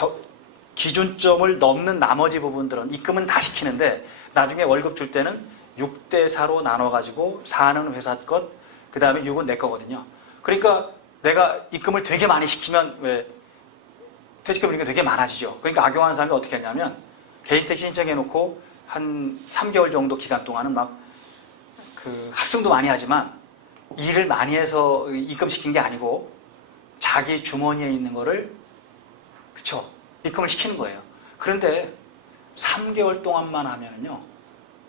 기준점을 넘는 나머지 부분들은 입금은 다 시키는데 나중에 월급 줄 때는 6대4로 나눠가지고 4는 회사 것, 그 다음에 6은 내 거거든요. 그러니까 내가 입금을 되게 많이 시키면 왜 퇴직금이니까 되게 많아지죠. 그러니까 악용하는 사람이 어떻게 하냐면 개인 택시 신청해놓고 한 3개월 정도 기간 동안은 막 그 합승도 많이 하지만 일을 많이 해서 입금시킨 게 아니고 자기 주머니에 있는 거를 그쵸 입금을 시키는 거예요. 그런데 3개월 동안만 하면은요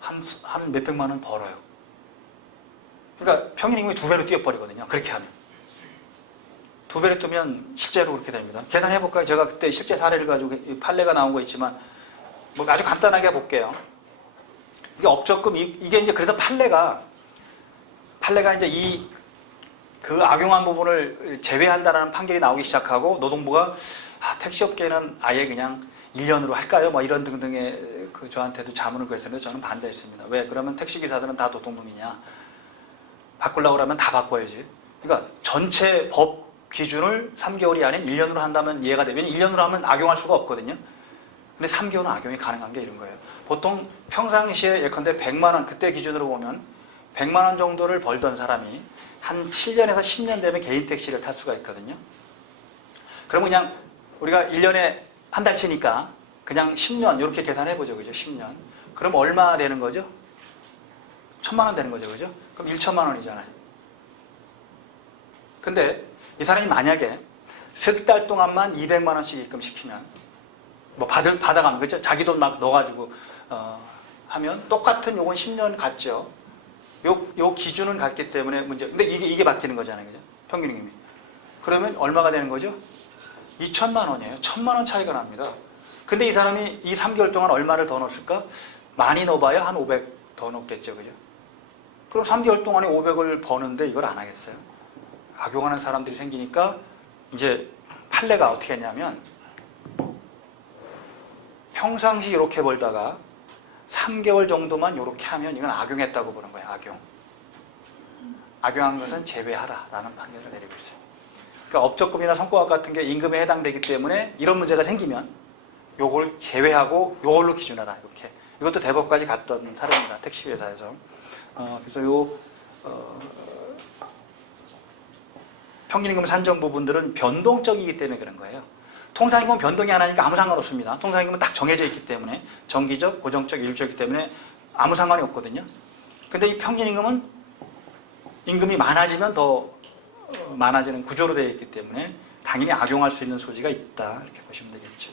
한 몇백만 원 벌어요. 그러니까 평균 임금이 2배로 뛰어버리거든요. 그렇게 하면. 2배로 뜨면 실제로 그렇게 됩니다. 계산해볼까요? 제가 그때 실제 사례를 가지고 판례가 나온 거 있지만 뭐 아주 간단하게 해볼게요. 이게 업적금, 이게 이제 그래서 판례가 이제 그 악용한 부분을 제외한다는 판결이 나오기 시작하고 노동부가 택시업계는 아예 그냥 1년으로 할까요? 뭐 이런 등등의 저한테도 자문을 그랬는데 저는 반대했습니다. 왜? 그러면 택시기사들은 다 노동범이냐? 바꾸려고 하면 다 바꿔야지. 그러니까 전체 법 기준을 3개월이 아닌 1년으로 한다면 이해가 돼요. 왜냐면 1년으로 하면 악용할 수가 없거든요. 근데 3개월은 악용이 가능한 게 이런 거예요. 보통 평상시에 예컨대 100만 원, 그때 기준으로 보면 100만 원 정도를 벌던 사람이 한 7년에서 10년 되면 개인 택시를 탈 수가 있거든요. 그러면 그냥 우리가 1년에 한 달치니까 그냥 10년 이렇게 계산해보죠. 그죠? 10년. 그럼 얼마 되는 거죠? 1000만 원 되는 거죠. 그죠? 그럼 1천만 원이잖아요. 근데 이 사람이 만약에 석 달 동안만 200만 원씩 입금 시키면 뭐 받아가면 그죠? 자기 돈 막 넣어가지고 하면 똑같은 요건 10년 갔죠. 요 기준은 갔기 때문에 문제. 근데 이게 바뀌는 거잖아요. 그죠? 평균 임금이. 그러면 얼마가 되는 거죠? 2천만 원이에요. 1000만 원 차이가 납니다. 근데 이 사람이 이 3개월 동안 얼마를 더 넣었을까? 많이 넣어봐야 한 500 더 넣겠죠. 그죠? 그럼 3개월 동안에 500을 버는데 이걸 안 하겠어요? 악용하는 사람들이 생기니까 이제 판례가 어떻게 했냐면 평상시 이렇게 벌다가 3개월 정도만 이렇게 하면 이건 악용했다고 보는 거예요. 악용한 것은 제외하라라는 판결을 내리고 있어요. 그러니까 업적금이나 성과급 같은 게 임금에 해당되기 때문에 이런 문제가 생기면 요걸 제외하고 요걸로 기준하라. 이렇게. 이것도 대법까지 갔던 사례입니다. 택시회사에서. 그래서 평균임금 산정 부분들은 변동적이기 때문에 그런 거예요. 통상임금은 변동이 안 하니까 아무 상관없습니다. 통상임금은 딱 정해져 있기 때문에 정기적, 고정적, 일주이기 때문에 아무 상관이 없거든요. 근데 이 평균임금은 임금이 많아지면 더 많아지는 구조로 되어 있기 때문에 당연히 악용할 수 있는 소지가 있다. 이렇게 보시면 되겠죠.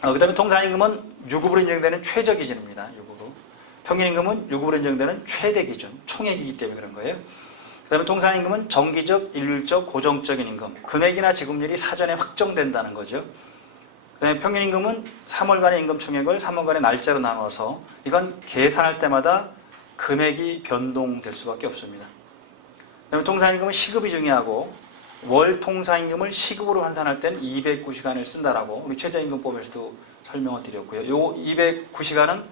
그 다음에 통상임금은 유급으로 인정되는 최저 기준입니다. 유급으로. 평균임금은 유급으로 인정되는 최대 기준, 총액이기 때문에 그런 거예요. 그 다음에 통상임금은 정기적, 일률적, 고정적인 임금, 금액이나 지급률이 사전에 확정된다는 거죠. 그 다음에 평균임금은 3월간의 임금 총액을 3월간의 날짜로 나눠서 이건 계산할 때마다 금액이 변동될 수밖에 없습니다. 그 다음에 통상임금은 시급이 중요하고 월 통상임금을 시급으로 환산할 때는 209시간을 쓴다라고 우리 최저임금법에서도 설명을 드렸고요. 요 209시간은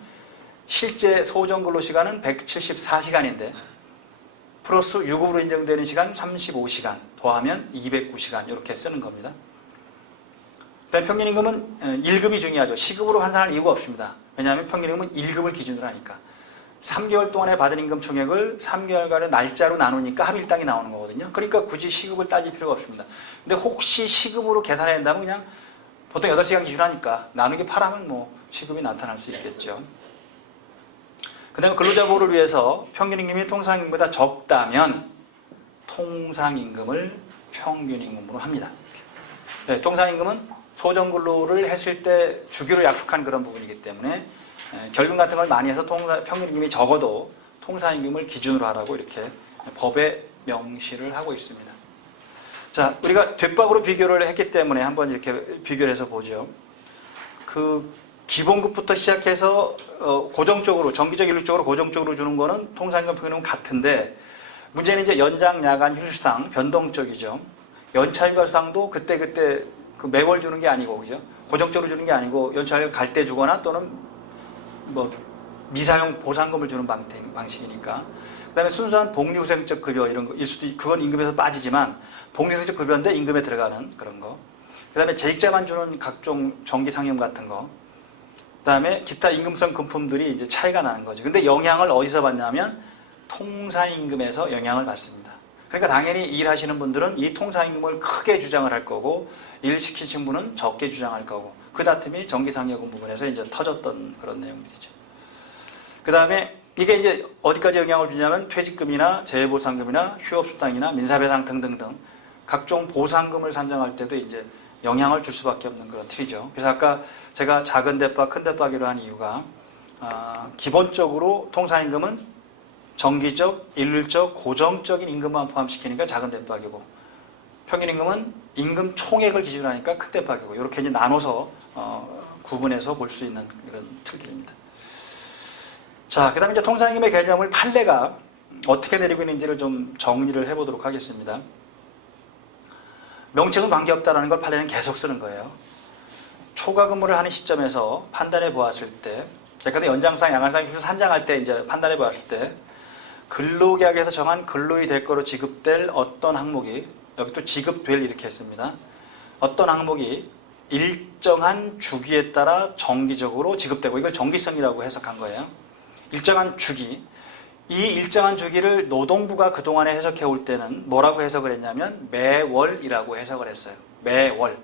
실제 소정근로시간은 174시간인데 플러스 유급으로 인정되는 시간 35시간 더하면 209시간 이렇게 쓰는 겁니다. 그다음 평균임금은 1급이 중요하죠. 시급으로 환산할 이유가 없습니다. 왜냐하면 평균임금은 1급을 기준으로 하니까 3개월 동안에 받은 임금 총액을 3개월간의 날짜로 나누니까 합일당이 나오는 거거든요. 그러니까 굳이 시급을 따질 필요가 없습니다. 근데 혹시 시급으로 계산해야 된다면 그냥 보통 8시간 기준 하니까 나누기 8하면 뭐 시급이 나타날 수 있겠죠. 그 다음에 근로자 보호를 위해서 평균임금이 통상임금보다 적다면 통상임금을 평균임금으로 합니다. 네, 통상임금은 소정근로를 했을 때 주기로 약속한 그런 부분이기 때문에 결금 같은 걸 많이 해서 평균임금이 적어도 통상임금을 기준으로 하라고 이렇게 법에 명시를 하고 있습니다. 자, 우리가 뒷박으로 비교를 했기 때문에 한번 이렇게 비교를 해서 보죠. 그 기본급부터 시작해서 고정적으로, 정기적, 일률적으로 고정적으로 주는 거는 통상임금 평균임금 같은데 문제는 이제 연장, 야간, 휴수당 변동적이죠. 연차휴가수당도 그때 그 매월 주는 게 아니고, 그죠? 고정적으로 주는 게 아니고 연차휴가 갈 때 주거나 또는 뭐 미사용 보상금을 주는 방식이니까. 그다음에 순수한 복리후생적 급여 이런 거일 수도 그건 임금에서 빠지지만 복리후생적 급여인데 임금에 들어가는 그런 거. 그다음에 재직자만 주는 각종 정기상여금 같은 거. 그다음에 기타 임금성 금품들이 이제 차이가 나는 거죠. 근데 영향을 어디서 받냐면 통상임금에서 영향을 받습니다. 그러니까 당연히 일하시는 분들은 이 통상임금을 크게 주장을 할 거고 일 시키신 분은 적게 주장할 거고 그 다툼이 정기상여금 부분에서 이제 터졌던 그런 내용들이죠. 그 다음에 이게 이제 어디까지 영향을 주냐면 퇴직금이나 재해보상금이나 휴업수당이나 민사배상 등등등 각종 보상금을 산정할 때도 이제 영향을 줄 수밖에 없는 그런 틀이죠. 그래서 아까 제가 작은 대박, 큰 대박이로 한 이유가 기본적으로 통상임금은 정기적, 일률적, 고정적인 임금만 포함시키니까 작은 대박이고, 평균임금은 임금 총액을 기준으로 하니까 큰 대박이고, 이렇게 이제 나눠서 구분해서 볼 수 있는 이런 틀들입니다. 자, 그 다음에 이제 통상임금의 개념을 판례가 어떻게 내리고 있는지를 좀 정리를 해보도록 하겠습니다. 명칭은 관계없다라는 걸 판례는 계속 쓰는 거예요. 초과 근무를 하는 시점에서 판단해 보았을 때, 예컨대 연장상, 양할상, 휴수 산정할 때 이제 판단해 보았을 때, 근로계약에서 정한 근로의 대가로 지급될 어떤 항목이, 여기 또 지급될 이렇게 했습니다. 어떤 항목이 일정한 주기에 따라 정기적으로 지급되고, 이걸 정기성이라고 해석한 거예요. 일정한 주기. 이 일정한 주기를 노동부가 그동안에 해석해 올 때는 뭐라고 해석을 했냐면 매월이라고 해석을 했어요. 매월.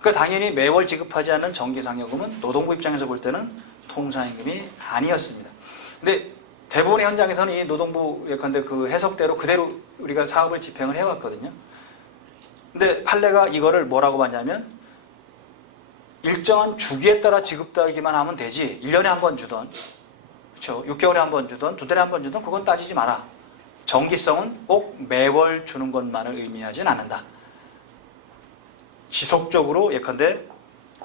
그러니까 당연히 매월 지급하지 않는 정기상여금은 노동부 입장에서 볼 때는 통상임금이 아니었습니다. 근데 대부분의 현장에서는 이 노동부 예컨대 그 해석대로 그대로 우리가 사업을 집행을 해왔거든요. 근데 판례가 이거를 뭐라고 봤냐면 일정한 주기에 따라 지급되기만 하면 되지, 1년에 한 번 주던, 그렇죠, 6개월에 한 번 주던, 2달에 한 번 주던 그건 따지지 마라. 정기성은 꼭 매월 주는 것만을 의미하진 않는다. 지속적으로 예컨대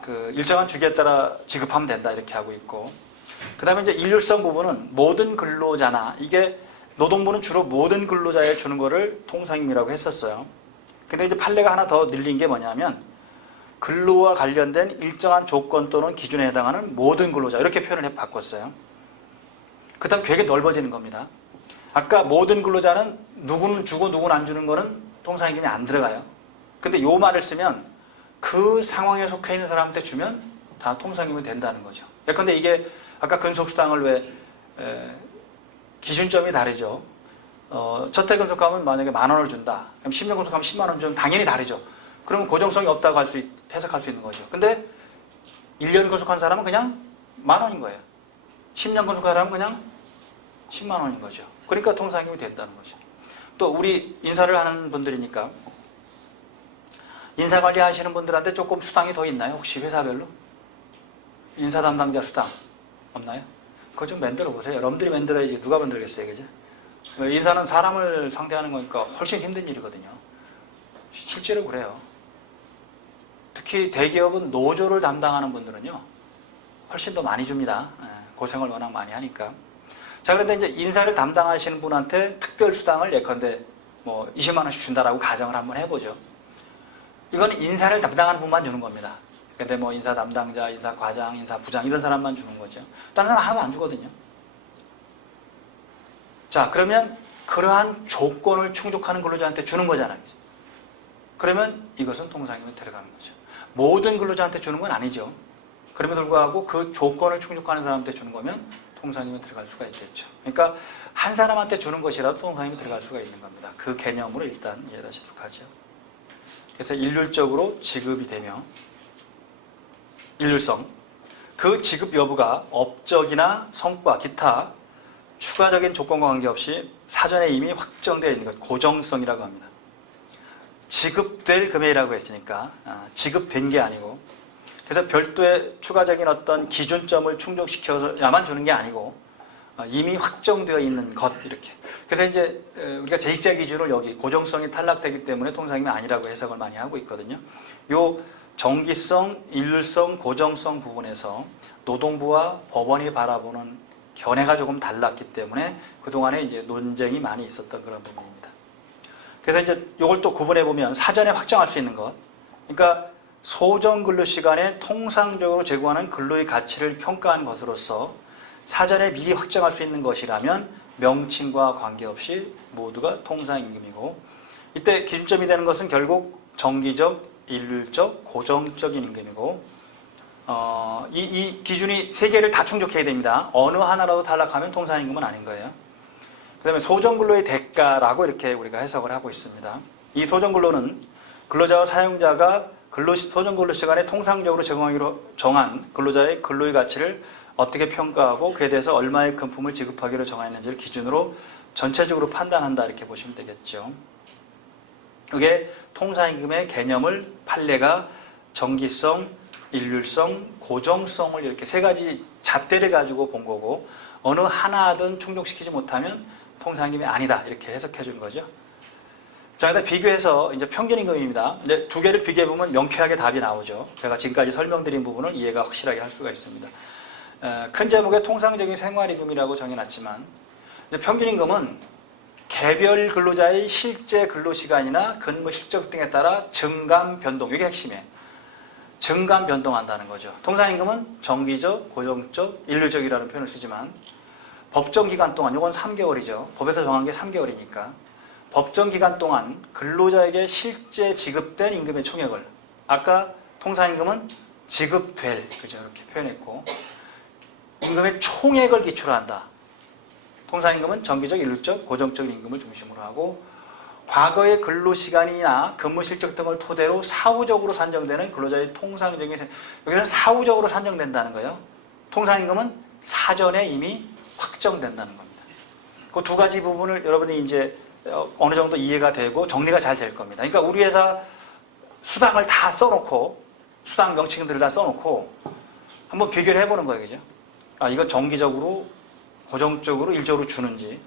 그 일정한 주기에 따라 지급하면 된다, 이렇게 하고 있고, 그 다음에 이제 일률성 부분은 모든 근로자나, 이게 노동부는 주로 모든 근로자에 주는 거를 통상임금이라고 했었어요. 근데 이제 판례가 하나 더 늘린 게 뭐냐면 근로와 관련된 일정한 조건 또는 기준에 해당하는 모든 근로자, 이렇게 표현을 해 바꿨어요. 그 다음 되게 넓어지는 겁니다. 아까 모든 근로자는 누구는 주고 누구는 안 주는 거는 통상임금이 안 들어가요. 근데 요 말을 쓰면 그 상황에 속해 있는 사람한테 주면 다 통상임금이 된다는 거죠. 예컨대 이게 아까 근속수당을 왜 기준점이 다르죠. 첫 해 근속하면 만약에 10,000원을 준다. 그럼 10년 근속하면 10만 원 주면 당연히 다르죠. 그러면 고정성이 없다고 해석할 수 있는 거죠. 근데 1년 근속한 사람은 그냥 10,000원인 거예요. 10년 근속한 사람은 그냥 10만 원인 거죠. 그러니까 통상임금이 된다는 거죠. 또 우리 인사를 하는 분들이니까 인사관리 하시는 분들한테 조금 수당이 더 있나요? 혹시 회사별로? 인사 담당자 수당 없나요? 그거 좀 만들어 보세요. 여러분들이 만들어야지 누가 만들겠어요, 그죠? 인사는 사람을 상대하는 거니까 훨씬 힘든 일이거든요. 실제로 그래요. 특히 대기업은 노조를 담당하는 분들은요, 훨씬 더 많이 줍니다. 고생을 워낙 많이 하니까. 자, 그런데 이제 인사를 담당하시는 분한테 특별 수당을 예컨대 뭐 20만 원씩 준다라고 가정을 한번 해보죠. 이건 인사를 담당하는 분만 주는 겁니다. 근데 뭐 인사 담당자, 인사 과장, 인사 부장 이런 사람만 주는 거죠. 다른 사람 하나도 안 주거든요. 자, 그러면 그러한 조건을 충족하는 근로자한테 주는 거잖아요. 그러면 이것은 통상임금에 들어가는 거죠. 모든 근로자한테 주는 건 아니죠. 그럼에도 불구하고 그 조건을 충족하는 사람한테 주는 거면 통상임금에 들어갈 수가 있겠죠. 그러니까 한 사람한테 주는 것이라도 통상임금에 들어갈 수가 있는 겁니다. 그 개념으로 일단 이해하시도록 하죠. 그래서 일률적으로 지급이 되며, 일률성, 그 지급 여부가 업적이나 성과, 기타 추가적인 조건과 관계없이 사전에 이미 확정되어 있는 것, 고정성이라고 합니다. 지급될 금액이라고 했으니까 지급된 게 아니고, 그래서 별도의 추가적인 어떤 기준점을 충족시켜서야만 주는 게 아니고 이미 확정되어 있는 것, 이렇게. 그래서 이제 우리가 재직자 기준을 여기 고정성이 탈락되기 때문에 통상임금이 아니라고 해석을 많이 하고 있거든요. 요 정기성, 일률성, 고정성 부분에서 노동부와 법원이 바라보는 견해가 조금 달랐기 때문에 그동안에 이제 논쟁이 많이 있었던 그런 부분입니다. 그래서 이제 이걸 또 구분해 보면 사전에 확정할 수 있는 것, 그러니까 소정 근로 시간에 통상적으로 제공하는 근로의 가치를 평가한 것으로서 사전에 미리 확정할 수 있는 것이라면 명칭과 관계없이 모두가 통상임금이고, 이때 기준점이 되는 것은 결국 정기적, 일률적, 고정적인 임금이고, 이 기준이 세 개를 다 충족해야 됩니다. 어느 하나라도 탈락하면 통상임금은 아닌 거예요. 그 다음에 소정근로의 대가라고 이렇게 우리가 해석을 하고 있습니다. 이 소정근로는 근로자와 사용자가 소정근로 시간에 통상적으로 제공하기로 정한 근로자의 근로의 가치를 어떻게 평가하고 그에 대해서 얼마의 금품을 지급하기로 정했는지를 기준으로 전체적으로 판단한다, 이렇게 보시면 되겠죠. 이게 통상임금의 개념을 판례가 정기성, 일률성, 고정성을 이렇게 세 가지 잣대를 가지고 본 거고 어느 하나든 충족시키지 못하면 통상임금이 아니다 이렇게 해석해 준 거죠. 자, 그다음 비교해서 이제 평균임금입니다. 이제 두 개를 비교해 보면 명쾌하게 답이 나오죠. 제가 지금까지 설명드린 부분을 이해가 확실하게 할 수가 있습니다. 큰 제목에 통상적인 생활임금이라고 정해놨지만 이제 평균임금은 개별 근로자의 실제 근로시간이나 근무 실적 등에 따라 증감 변동, 이게 핵심이에요. 증감 변동한다는 거죠. 통상임금은 정기적, 고정적, 일률적이라는 표현을 쓰지만 법정 기간 동안, 이건 3개월이죠. 법에서 정한 게 3개월이니까 법정 기간 동안 근로자에게 실제 지급된 임금의 총액을, 아까 통상임금은 지급될, 그죠? 이렇게 표현했고 임금의 총액을 기초로 한다. 통상임금은 정기적, 일률적, 고정적인 임금을 중심으로 하고 과거의 근로시간이나 근무실적 등을 토대로 사후적으로 산정되는 근로자의 통상적인, 여기서는 사후적으로 산정된다는 거예요. 통상임금은 사전에 이미 확정된다는 겁니다. 그 두 가지 부분을 여러분이 이제 어느 정도 이해가 되고 정리가 잘 될 겁니다. 그러니까 우리 회사 수당을 다 써놓고, 수당 명칭들을 다 써놓고 한번 비교를 해보는 거예요. 그죠? 아, 이건 정기적으로, 고정적으로, 일적으로 주는지,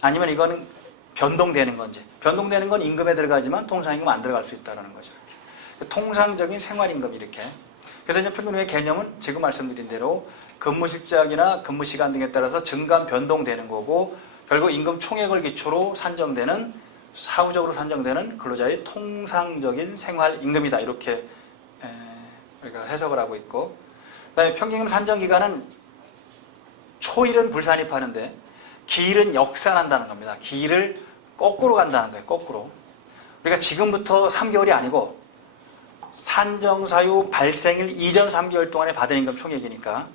아니면 이거는 변동되는 건지. 변동되는 건 임금에 들어가지만 통상임금 안 들어갈 수 있다는 거죠. 통상적인 생활임금 이렇게. 그래서 이제 평균임금의 개념은 지금 말씀드린 대로 근무실적이나 근무시간 등에 따라서 증감 변동되는 거고 결국 임금 총액을 기초로 산정되는, 사후적으로 산정되는 근로자의 통상적인 생활임금이다. 이렇게 우리가 해석을 하고 있고, 그다음에 평균임금 산정기간은 초일은 불산입하는데 기일은 역산한다는 겁니다. 기일을 거꾸로 간다는 거예요. 거꾸로. 우리가 지금부터 3개월이 아니고 산정사유 발생일 이전 3개월 동안에 받은 임금 총액이니까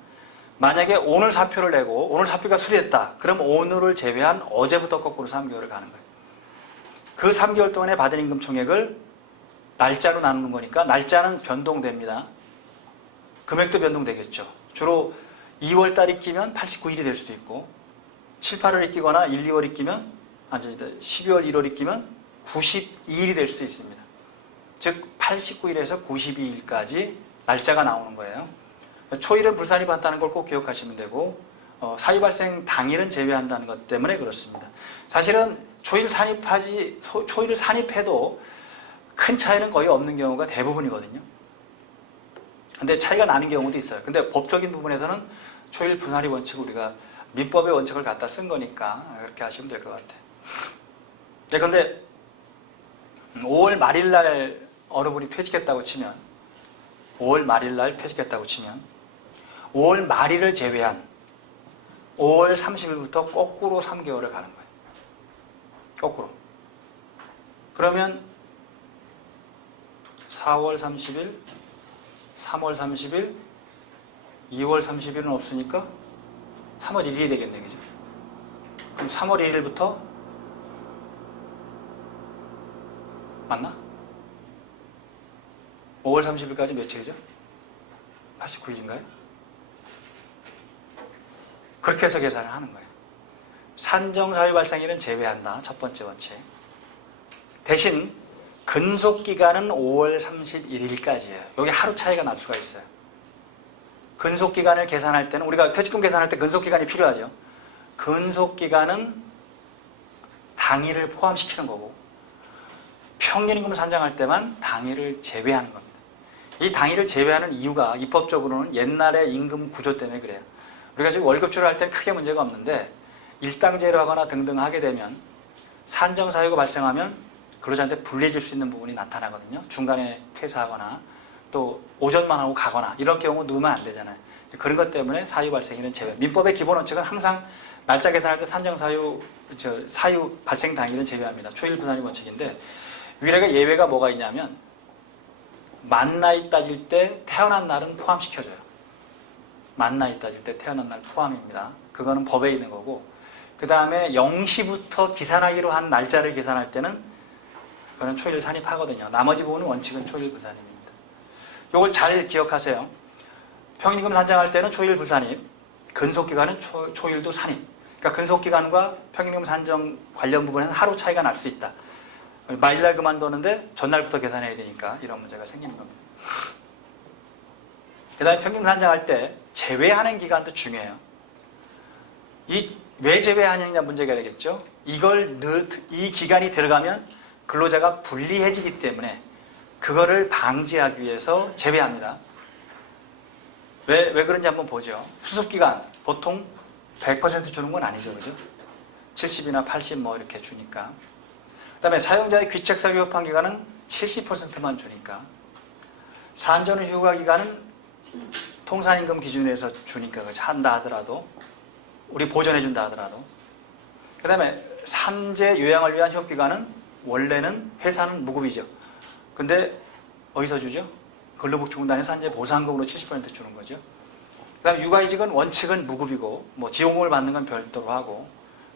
만약에 오늘 사표를 내고 오늘 사표가 수리됐다. 그럼 오늘을 제외한 어제부터 거꾸로 3개월을 가는 거예요. 그 3개월 동안에 받은 임금 총액을 날짜로 나누는 거니까 날짜는 변동됩니다. 금액도 변동되겠죠. 주로 2월달이 끼면 89일이 될 수도 있고 7, 8월이 끼거나 1, 2월이 끼면 12월, 1월이 끼면 92일이 될 수도 있습니다. 즉 89일에서 92일까지 날짜가 나오는 거예요. 초일은 불산입한다는 걸 꼭 기억하시면 되고 사유 발생 당일은 제외한다는 것 때문에 그렇습니다. 사실은 초일을 산입해도 큰 차이는 거의 없는 경우가 대부분이거든요. 근데 차이가 나는 경우도 있어요. 근데 법적인 부분에서는 초일 불산입 원칙을 우리가 민법의 원칙을 갖다 쓴 거니까 그렇게 하시면 될 것 같아요. 네, 근데 5월 말일날 어느 분이 퇴직했다고 치면 5월 말일날 퇴직했다고 치면 5월 말일을 제외한 5월 30일부터 거꾸로 3개월을 가는 거예요. 거꾸로. 그러면 4월 30일, 3월 30일, 2월 30일은 없으니까 3월 1일이 되겠네, 그죠? 그럼 3월 1일부터 맞나? 5월 30일까지 며칠이죠? 89일인가요? 그렇게 해서 계산을 하는 거예요. 산정사유 발생일은 제외한다. 첫 번째 원칙. 대신 근속기간은 5월 31일까지예요. 여기 하루 차이가 날 수가 있어요. 근속기간을 계산할 때는 우리가 퇴직금 계산할 때 근속기간이 필요하죠. 근속기간은 당일을 포함시키는 거고 평균임금을 산정할 때만 당일을 제외하는 겁니다. 이 당일을 제외하는 이유가 입법적으로는 옛날의 임금 구조 때문에 그래요. 우리가 지금 월급제로 할 때는 크게 문제가 없는데 일당제로 하거나 등등 하게 되면 산정사유가 발생하면 근로자한테 불리해질 수 있는 부분이 나타나거든요. 중간에 퇴사하거나 또 오전만 하고 가거나 이런 경우 누우면 안 되잖아요. 그런 것 때문에 사유 발생일은 제외. 민법의 기본 원칙은 항상 날짜 계산할 때 산정사유, 사유 발생 당일은 제외합니다. 초일 분산이 원칙인데 유일하게 예외가 뭐가 있냐면 만 나이 따질 때 태어난 날은 포함시켜줘요. 만 나이 따질 때 태어난 날 포함입니다. 그거는 법에 있는 거고 그 다음에 0시부터 기산하기로 한 날짜를 계산할 때는 그거는 초일 산입하거든요. 나머지 부분은 원칙은 초일 불산입니다. 이걸 잘 기억하세요. 평균임금 산정할 때는 초일 불산입, 근속기간은 초일도 산입. 그러니까 근속기간과 평균임금 산정 관련 부분에는 하루 차이가 날 수 있다. 말일날 그만두는데 전날부터 계산해야 되니까 이런 문제가 생기는 겁니다. 그 다음에 평균 산정할 때 제외하는 기간도 중요해요. 왜 제외하느냐 문제가 되겠죠. 이 기간이 들어가면 근로자가 불리해지기 때문에 그거를 방지하기 위해서 제외합니다. 왜 그런지 한번 보죠. 수습기간 보통 100% 주는 건 아니죠. 그죠? 70이나 80 뭐 이렇게 주니까. 그 다음에 사용자의 귀책사 휴업한 기간은 70%만 주니까. 산전후 휴가 기간은 통상임금 기준에서 주니까 그죠? 한다 하더라도 우리 보전해준다 하더라도. 그 다음에 산재 요양을 위한 휴업기간은 원래는 회사는 무급이죠. 근데 어디서 주죠? 근로복지공단의 산재 보상금으로 70% 주는 거죠. 그 다음에 육아이직은 원칙은 무급이고 뭐 지원금을 받는 건 별도로 하고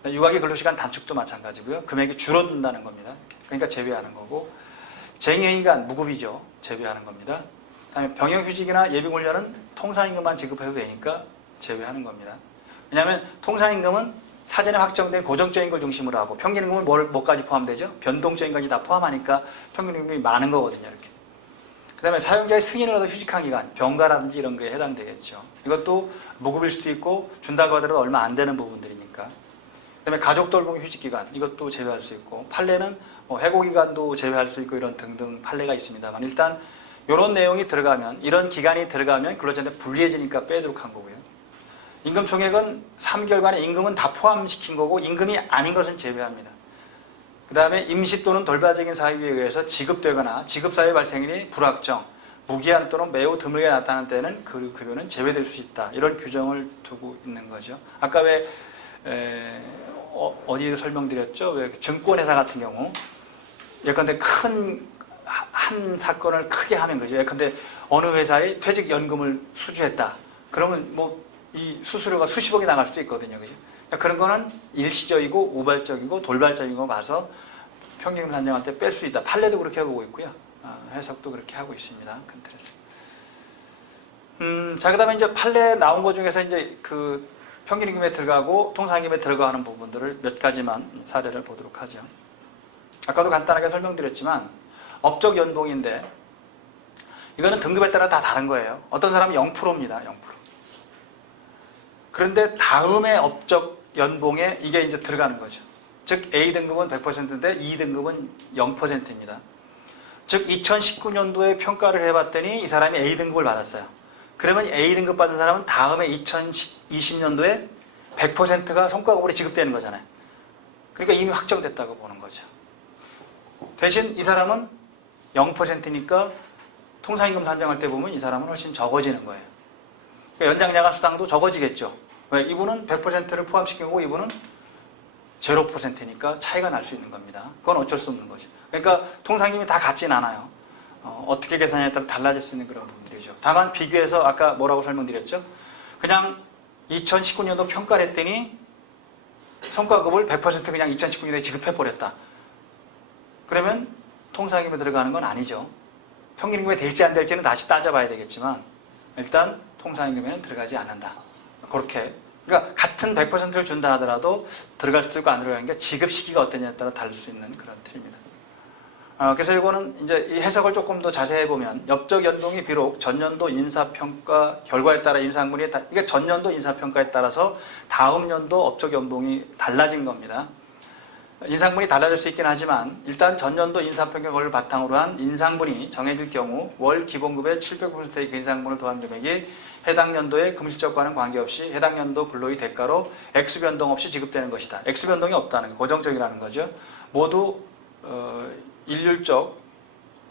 육아기 근로시간 단축도 마찬가지고요. 금액이 줄어든다는 겁니다. 그러니까 제외하는 거고 쟁여기간 무급이죠. 제외하는 겁니다. 그 다음에 병역휴직이나 예비훈련은 통상임금만 지급해도 되니까 제외하는 겁니다. 왜냐하면 통상임금은 사전에 확정된 고정적인 걸 중심으로 하고 평균임금은 뭐까지 포함되죠? 변동적인 것이 다 포함하니까 평균임금이 많은 거거든요. 이렇게. 그 다음에 사용자의 승인을 얻어 휴직한 기간, 병가라든지 이런 거에 해당되겠죠. 이것도 무급일 수도 있고 준다고 하더라도 얼마 안 되는 부분들이니까. 그 다음에 가족돌봄 휴직기간, 이것도 제외할 수 있고 판례는 해고기간도 제외할 수 있고 이런 등등 판례가 있습니다만 일단 이런 내용이 들어가면 이런 기간이 들어가면 근로자한테 불리해지니까 빼도록 한 거고요. 임금 총액은 3개월간의 임금은 다 포함시킨 거고 임금이 아닌 것은 제외합니다. 그 다음에 임시 또는 돌발적인 사유에 의해서 지급되거나 지급사유 발생일이 불확정, 무기한 또는 매우 드물게 나타나는 때는 그 급여는 제외될 수 있다. 이런 규정을 두고 있는 거죠. 아까 왜 어디에 설명드렸죠? 왜 증권회사 같은 경우 예컨대 한 사건을 크게 하면 그죠. 예컨대 어느 회사에 퇴직연금을 수주했다. 그러면 뭐 이 수수료가 수십억이 나갈 수도 있거든요. 그죠? 그런 거는 일시적이고 우발적이고 돌발적이고 봐서 평균 산정할 때 뺄 수 있다. 판례도 그렇게 해보고 있고요. 해석도 그렇게 하고 있습니다. 큰 틀에서. 자, 그 다음에 이제 판례 나온 것 중에서 이제 그 평균임금에 들어가고 통상임금에 들어가는 부분들을 몇 가지만 사례를 보도록 하죠. 아까도 간단하게 설명드렸지만 업적 연봉인데 이거는 등급에 따라 다 다른 거예요. 어떤 사람은 0%입니다. 0%. 그런데 다음에 업적 연봉에 이게 이제 들어가는 거죠. 즉 A등급은 100%인데 E등급은 0%입니다. 즉 2019년도에 평가를 해봤더니 이 사람이 A등급을 받았어요. 그러면 A등급 받은 사람은 다음에 2020년도에 100%가 성과급으로 지급되는 거잖아요. 그러니까 이미 확정됐다고 보는 거죠. 대신 이 사람은 0%니까 통상임금 산정할 때 보면 이 사람은 훨씬 적어지는 거예요. 그러니까 연장야간 수당도 적어지겠죠. 왜? 이분은 100%를 포함시킨 거고 이분은 0%니까 차이가 날 수 있는 겁니다. 그건 어쩔 수 없는 거죠. 그러니까 통상임금이 다 같진 않아요. 어떻게 계산에 따라 달라질 수 있는 그런 부분들이죠. 다만 비교해서 아까 뭐라고 설명드렸죠? 그냥 2019년도 평가를 했더니 성과급을 100% 그냥 2019년도에 지급해버렸다. 그러면 통상임금에 들어가는 건 아니죠. 평균임금에 될지 안 될지는 다시 따져봐야 되겠지만 일단 통상임금에는 들어가지 않는다. 그렇게. 그러니까 같은 100%를 준다 하더라도 들어갈 수도 있고 안 들어가는 게 지급 시기가 어떠냐에 따라 다를 수 있는 그런 틀입니다. 그래서 이거는 이제 이 해석을 조금 더 자세히 보면 업적 연봉이 비록 전년도 인사평가 결과에 따라 인상분이 이게 전년도 인사평가에 따라서 다음 년도 업적 연봉이 달라진 겁니다. 인상분이 달라질 수 있긴 하지만 일단 전년도 인사평가 결과를 바탕으로 한 인상분이 정해질 경우 월 기본급의 700%의 그 인상분을 더한 금액이 해당 연도의 금실적과는 관계없이 해당 연도 근로의 대가로 액수변동 없이 지급되는 것이다. 액수변동이 없다는 거, 고정적이라는 거죠. 모두 일률적,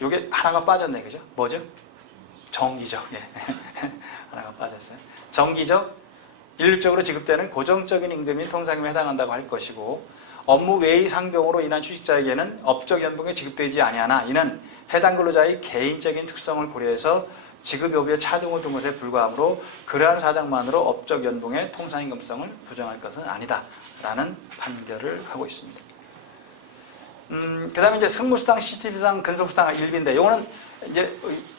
요게 하나가 빠졌네, 그죠? 뭐죠? 정기적. 예. 하나가 빠졌어요. 정기적, 일률적으로 지급되는 고정적인 임금이 통상임금에 해당한다고 할 것이고 업무 외의 상병으로 인한 휴직자에게는 업적 연봉에 지급되지 아니하나 이는 해당 근로자의 개인적인 특성을 고려해서 지급 여부에 차등을 둔 것에 불과하므로 그러한 사정만으로 업적 연봉의 통상임금성을 부정할 것은 아니다 라는 판결을 하고 있습니다. 그 다음에 이제 승무수당, CCTV수당, 근속수당 일비인데 이거는 이제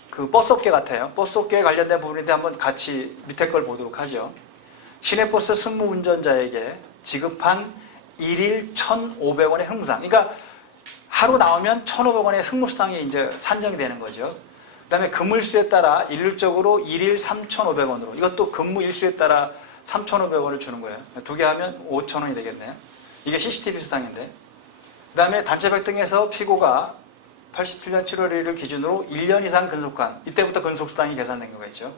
그 버스업계 같아요. 버스업계에 관련된 부분인데 한번 같이 밑에 걸 보도록 하죠. 시내버스 승무운전자에게 지급한 1일 1,500원의 승무수당. 그러니까 하루 나오면 1,500원의 승무수당이 이제 산정이 되는 거죠. 다음에 근무일수에 따라 일률적으로 일일 3,500원으로, 이것도 근무 일수에 따라 3,500원을 주는 거예요. 두 개 하면 5,000원이 되겠네요. 이게 CCTV 수당인데, 그 다음에 단체백 등에서 피고가 87년 7월 1일 기준으로 1년 이상 근속한, 이때부터 근속수당이 계산된 거가 있죠.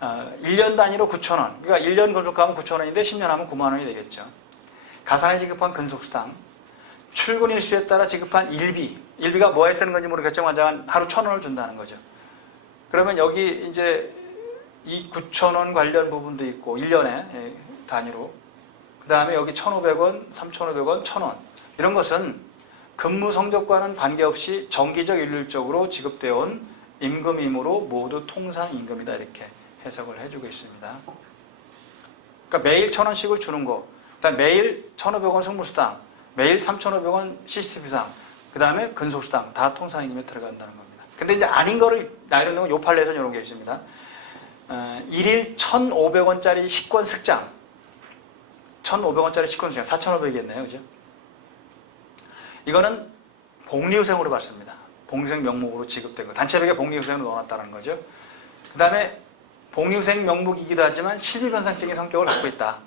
1년 단위로 9,000원, 그러니까 1년 근속하면 9,000원인데 10년 하면 9만 원이 되겠죠. 가산에 지급한 근속수당, 출근 일수에 따라 지급한 일비가 뭐에 쓰는 건지 모르겠지만 환자는 하루 1,000원을 준다는 거죠. 그러면 여기 이제 이 9,000원 관련 부분도 있고 1년에 단위로, 그 다음에 여기 1,500원, 3,500원, 1,000원, 이런 것은 근무 성적과는 관계없이 정기적 일률적으로 지급되어 온 임금이므로 모두 통상임금이다, 이렇게 해석을 해주고 있습니다. 그러니까 매일 1,000원씩을 주는 거, 그다음 매일 1,500원 승무수당, 매일 3,500원 CCTV수당, 그 다음에 근속수당, 다 통상임금에 들어간다는 겁니다. 근데 이제 아닌 거를 나이로 넣으면 요 판례에서는 이런 게 있습니다. 일일 1,500원짜리 식권 승장, 1,500원짜리 식권 승장, 4,500이겠네요, 그죠? 이거는 복리후생으로 받습니다. 복리후생 명목으로 지급된 거. 단체백에 복리후생으로 넣어놨다는 거죠. 그 다음에 복리후생 명목이기도 하지만 실비변상적인 성격을 갖고 있다.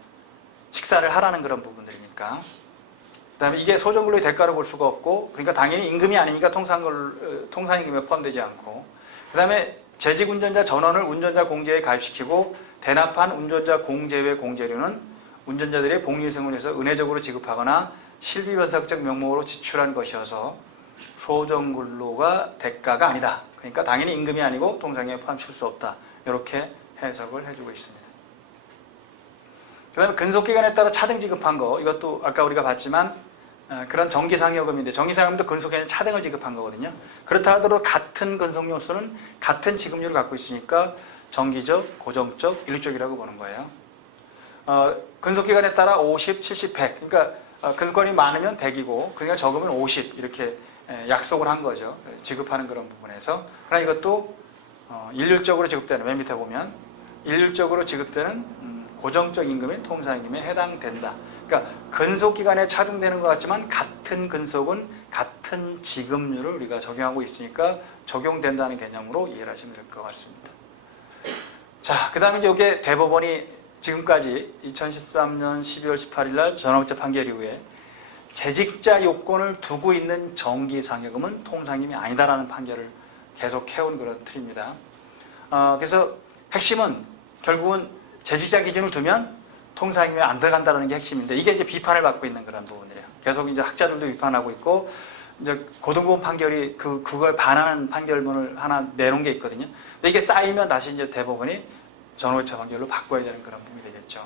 식사를 하라는 그런 부분들이니까. 그 다음에 이게 소정근로의 대가로 볼 수가 없고, 그러니까 당연히 임금이 아니니까 통상임금에 포함되지 않고, 그 다음에 재직 운전자 전원을 운전자 공제에 가입시키고 대납한 운전자 공제외 공제료는 운전자들의 복리후생을 해서 은혜적으로 지급하거나 실비변상적 명목으로 지출한 것이어서 소정근로가 대가가 아니다. 그러니까 당연히 임금이 아니고 통상임금에 포함시킬 수 없다. 이렇게 해석을 해주고 있습니다. 그 다음에 근속기간에 따라 차등 지급한 거, 이것도 아까 우리가 봤지만 그런 정기상여금인데, 정기상여금도 근속기간에 차등을 지급한 거거든요. 그렇다 하더라도 같은 근속요소는 같은 지급률을 갖고 있으니까 정기적, 고정적, 일률적이라고 보는 거예요. 근속기간에 따라 50, 70, 100, 그러니까 근속기간이 많으면 100이고 그러니까 적으면 50 이렇게 약속을 한 거죠. 지급하는 그런 부분에서. 그러나 이것도 일률적으로 지급되는, 맨 밑에 보면 일률적으로 지급되는 고정적 임금인 통상임금에 해당된다. 그러니까 근속기간에 차등되는 것 같지만 같은 근속은 같은 지급률을 우리가 적용하고 있으니까 적용된다는 개념으로 이해를 하시면 될 것 같습니다. 자, 그 다음에 이게 대법원이 지금까지 2013년 12월 18일 날 전원업체 판결 이후에 재직자 요건을 두고 있는 정기상여금은 통상임이 아니다라는 판결을 계속 해온 그런 틀입니다. 그래서 핵심은 결국은 재직자 기준을 두면 통상임금에 안 들어간다는 게 핵심인데, 이게 이제 비판을 받고 있는 그런 부분이에요. 계속 이제 학자들도 비판하고 있고, 이제 고등법원 판결이 그걸 반하는 판결문을 하나 내놓은 게 있거든요. 근데 이게 쌓이면 다시 이제 대법원이 전원업체 판결로 바꿔야 되는 그런 부분이 되겠죠.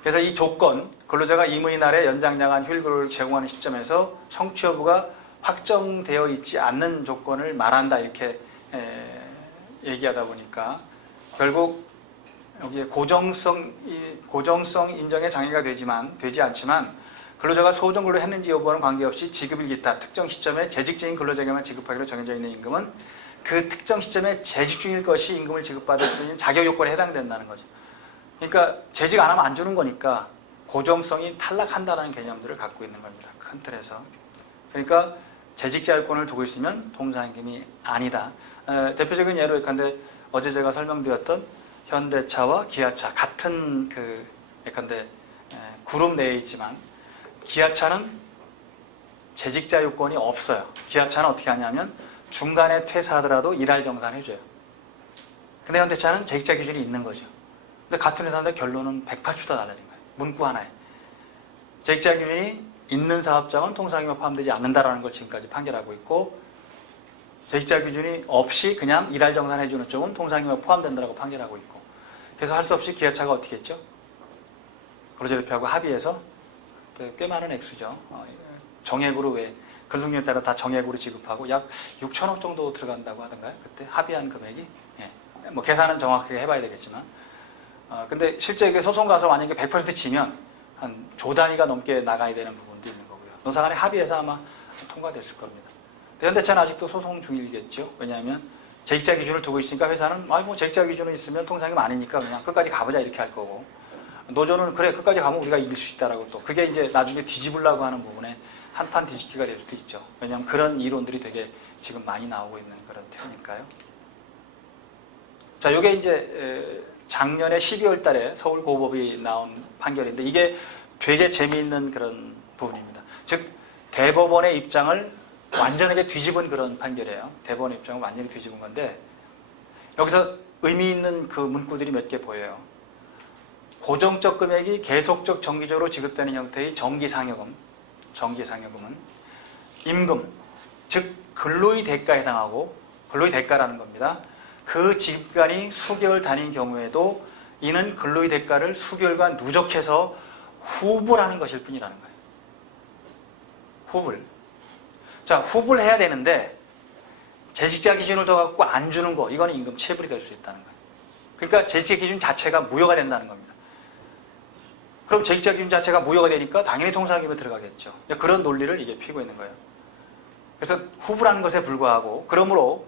그래서 이 조건, 근로자가 임의 날에 연장량한 휴일근로를 제공하는 시점에서 성취 여부가 확정되어 있지 않는 조건을 말한다, 이렇게 얘기하다 보니까 결국 여기에 고정성 인정에 장애가 되지 않지만 근로자가 소정근로를 했는지 여부와는 관계없이 지급일 기타 특정 시점에 재직 중인 근로자에게만 지급하기로 정해져 있는 임금은 그 특정 시점에 재직 중일 것이 임금을 지급받을 수 있는 자격 요건에 해당된다는 거죠. 그러니까 재직 안 하면 안 주는 거니까 고정성이 탈락한다는 개념들을 갖고 있는 겁니다. 큰 틀에서. 그러니까 재직자 요건을 두고 있으면 통상임금이 아니다. 대표적인 예로 예컨대 어제 제가 설명드렸던 현대차와 기아차 같은 예컨대 그룹 내에 있지만 기아차는 재직자 요건이 없어요. 기아차는 어떻게 하냐면 중간에 퇴사하더라도 일할 정산 해줘요. 근데 현대차는 재직자 기준이 있는 거죠. 근데 같은 회사인데 결론은 180도 달라진 거예요. 문구 하나에. 재직자 기준이 있는 사업장은 통상임금에 포함되지 않는다라는 걸 지금까지 판결하고 있고, 재직자 기준이 없이 그냥 일할 정산해주는 쪽은 통상임금에 포함된다라고 판결하고 있고, 그래서 할 수 없이 기아차가 어떻게 했죠? 근로자대표하고 합의해서 꽤 많은 액수죠. 정액으로 왜 근속률에 따라 다 정액으로 지급하고 약 6천억 정도 들어간다고 하던가요? 그때 합의한 금액이? 예. 뭐 계산은 정확하게 해봐야 되겠지만, 근데 실제 이게 소송 가서 만약에 100% 지면 한 조 단위가 넘게 나가야 되는 부분도 있는 거고요. 노사간에 합의해서 아마 통과됐을 겁니다. 현대차는 아직도 소송 중이겠죠. 왜냐하면 재직자 기준을 두고 있으니까 회사는 뭐 재직자 기준은 있으면 통상임금 아니니까 그냥 끝까지 가보자 이렇게 할 거고, 노조는 그래 끝까지 가면 우리가 이길 수 있다라고, 또 그게 이제 나중에 뒤집으려고 하는 부분에 한판 뒤집기가 될 수도 있죠. 왜냐하면 그런 이론들이 되게 지금 많이 나오고 있는 그런 틀이니까요. 자, 요게 이제 작년에 12월 달에 서울고법이 나온 판결인데 이게 되게 재미있는 그런 부분입니다. 즉 대법원의 입장을 완전하게 뒤집은 그런 판결이에요. 대법원의 입장을 완전히 뒤집은 건데 여기서 의미 있는 그 문구들이 몇 개 보여요. 고정적 금액이 계속적 정기적으로 지급되는 형태의 정기상여금, 정기상여금은 임금, 즉 근로의 대가에 해당하고 근로의 대가라는 겁니다. 그 지급기간이 수개월 단위인 경우에도 이는 근로의 대가를 수개월간 누적해서 후불하는 것일 뿐이라는 거예요. 후불. 자, 후불해야 되는데 재직자 기준을 더 갖고 안 주는 거, 이거는 임금 체불이 될 수 있다는 거예요. 그러니까 재직자 기준 자체가 무효가 된다는 겁니다. 그럼 재직자 기준 자체가 무효가 되니까 당연히 통상임에 들어가겠죠. 그런 논리를 이게 피고 있는 거예요. 그래서 후불하는 것에 불과하고, 그러므로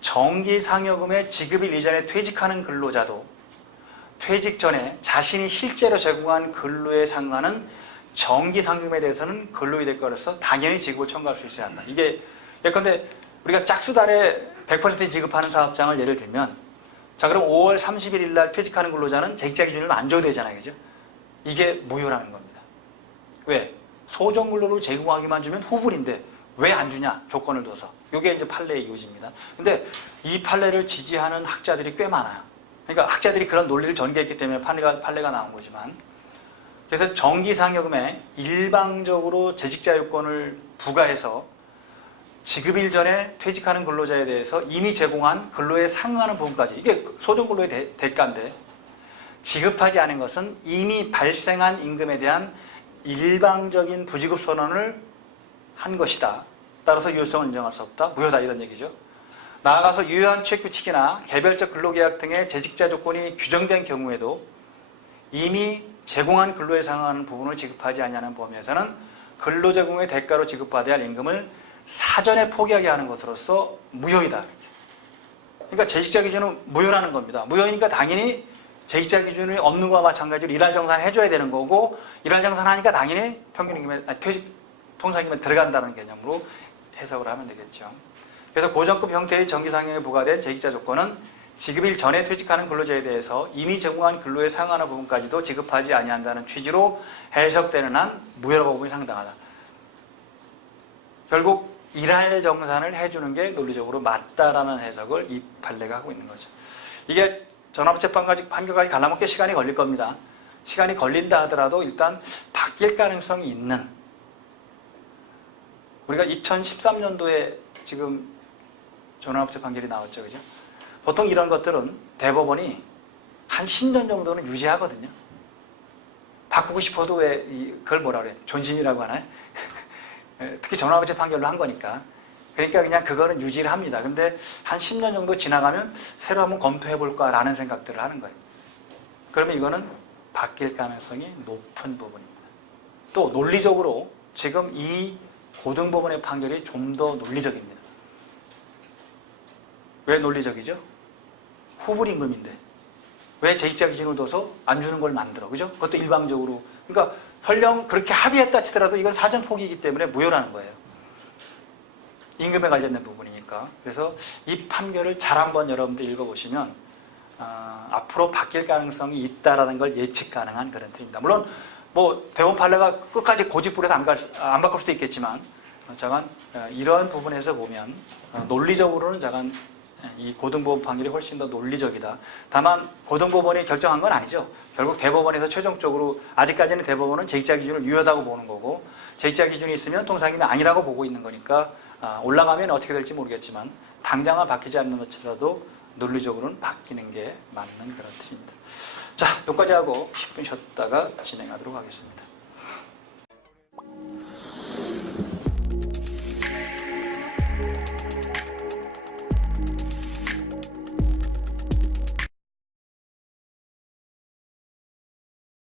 정기상여금의 지급일 이전에 퇴직하는 근로자도 퇴직 전에 자신이 실제로 제공한 근로에 상관한 정기상여금에 대해서는 근로의 대가로서 당연히 지급을 청구할 수 있어야 한다. 이게 예컨대 우리가 짝수달에 100% 지급하는 사업장을 예를 들면, 자 그럼 5월 31일 날 퇴직하는 근로자는 재직자 기준을 안 줘도 되잖아요. 그죠? 이게 무효라는 겁니다. 왜? 소정근로를 제공하기만 주면 후불인데 왜 안 주냐? 조건을 둬서. 이게 이제 판례의 요지입니다. 근데 이 판례를 지지하는 학자들이 꽤 많아요. 그러니까 학자들이 그런 논리를 전개했기 때문에 판례가 나온 거지만, 그래서 정기상여금에 일방적으로 재직자 요건을 부과해서 지급일 전에 퇴직하는 근로자에 대해서 이미 제공한 근로에 상응하는 부분까지, 이게 소정근로의 대가인데 지급하지 않은 것은 이미 발생한 임금에 대한 일방적인 부지급 선언을 한 것이다. 따라서 유효성을 인정할 수 없다. 무효다, 이런 얘기죠. 나아가서 유효한 취획규칙이나 개별적 근로계약 등의 재직자 조건이 규정된 경우에도 이미 제공한 근로에 상응하는 부분을 지급하지 아니하는 범위에서는 근로제공의 대가로 지급받아야 할 임금을 사전에 포기하게 하는 것으로서 무효이다. 그러니까 재직자 기준은 무효라는 겁니다. 무효이니까 당연히 재직자 기준이 없는 거와 마찬가지로 일할 정산을 해줘야 되는 거고, 일할 정산하니까 당연히 평균임금에, 통상임금에 들어간다는 개념으로 해석을 하면 되겠죠. 그래서 고정급 형태의 정기상여금에 부과된 재직자 조건은 지급일 전에 퇴직하는 근로자에 대해서 이미 제공한 근로에 상응하는 부분까지도 지급하지 아니한다는 취지로 해석되는 한 무효라고 보면 상당하다. 결국 일할 정산을 해주는 게 논리적으로 맞다라는 해석을 이 판례가 하고 있는 거죠. 이게 전합재판까지 판결까지 가려면 꽤 시간이 걸릴 겁니다. 시간이 걸린다 하더라도 일단 바뀔 가능성이 있는, 우리가 2013년도에 지금 전원합체 판결이 나왔죠. 그죠? 보통 이런 것들은 대법원이 한 10년 정도는 유지하거든요. 바꾸고 싶어도 왜 그걸 뭐라 그래? 존심이라고 하나요? 특히 전원합체 판결로 한 거니까. 그러니까 그냥 그거는 유지를 합니다. 근데 한 10년 정도 지나가면 새로 한번 검토해볼까라는 생각들을 하는 거예요. 그러면 이거는 바뀔 가능성이 높은 부분입니다. 또 논리적으로 지금 이 고등법원의 판결이 좀 더 논리적입니다. 왜 논리적이죠? 후불임금인데 왜 재직자 기준을 둬서 안 주는 걸 만들어? 그죠? 그것도 일방적으로. 그러니까 설령 그렇게 합의했다 치더라도 이건 사전 포기이기 때문에 무효라는 거예요. 임금에 관련된 부분이니까. 그래서 이 판결을 잘 한번 여러분들 읽어보시면 앞으로 바뀔 가능성이 있다라는 걸 예측 가능한 그런 틀입니다. 물론 뭐 대법원 판례가 끝까지 고집부려서 안 바꿀 수도 있겠지만, 잠깐 이런 부분에서 보면 논리적으로는 잠깐 이 고등법원 판결이 훨씬 더 논리적이다. 다만 고등법원이 결정한 건 아니죠. 결국 대법원에서 최종적으로, 아직까지는 대법원은 재직자 기준을 유효하다고 보는 거고, 재직자 기준이 있으면 통상임이 아니라고 보고 있는 거니까 올라가면 어떻게 될지 모르겠지만 당장은 바뀌지 않는 것이라도 논리적으로는 바뀌는 게 맞는 그런 틀입니다. 자, 여기까지 하고 10분 쉬었다가 진행하도록 하겠습니다.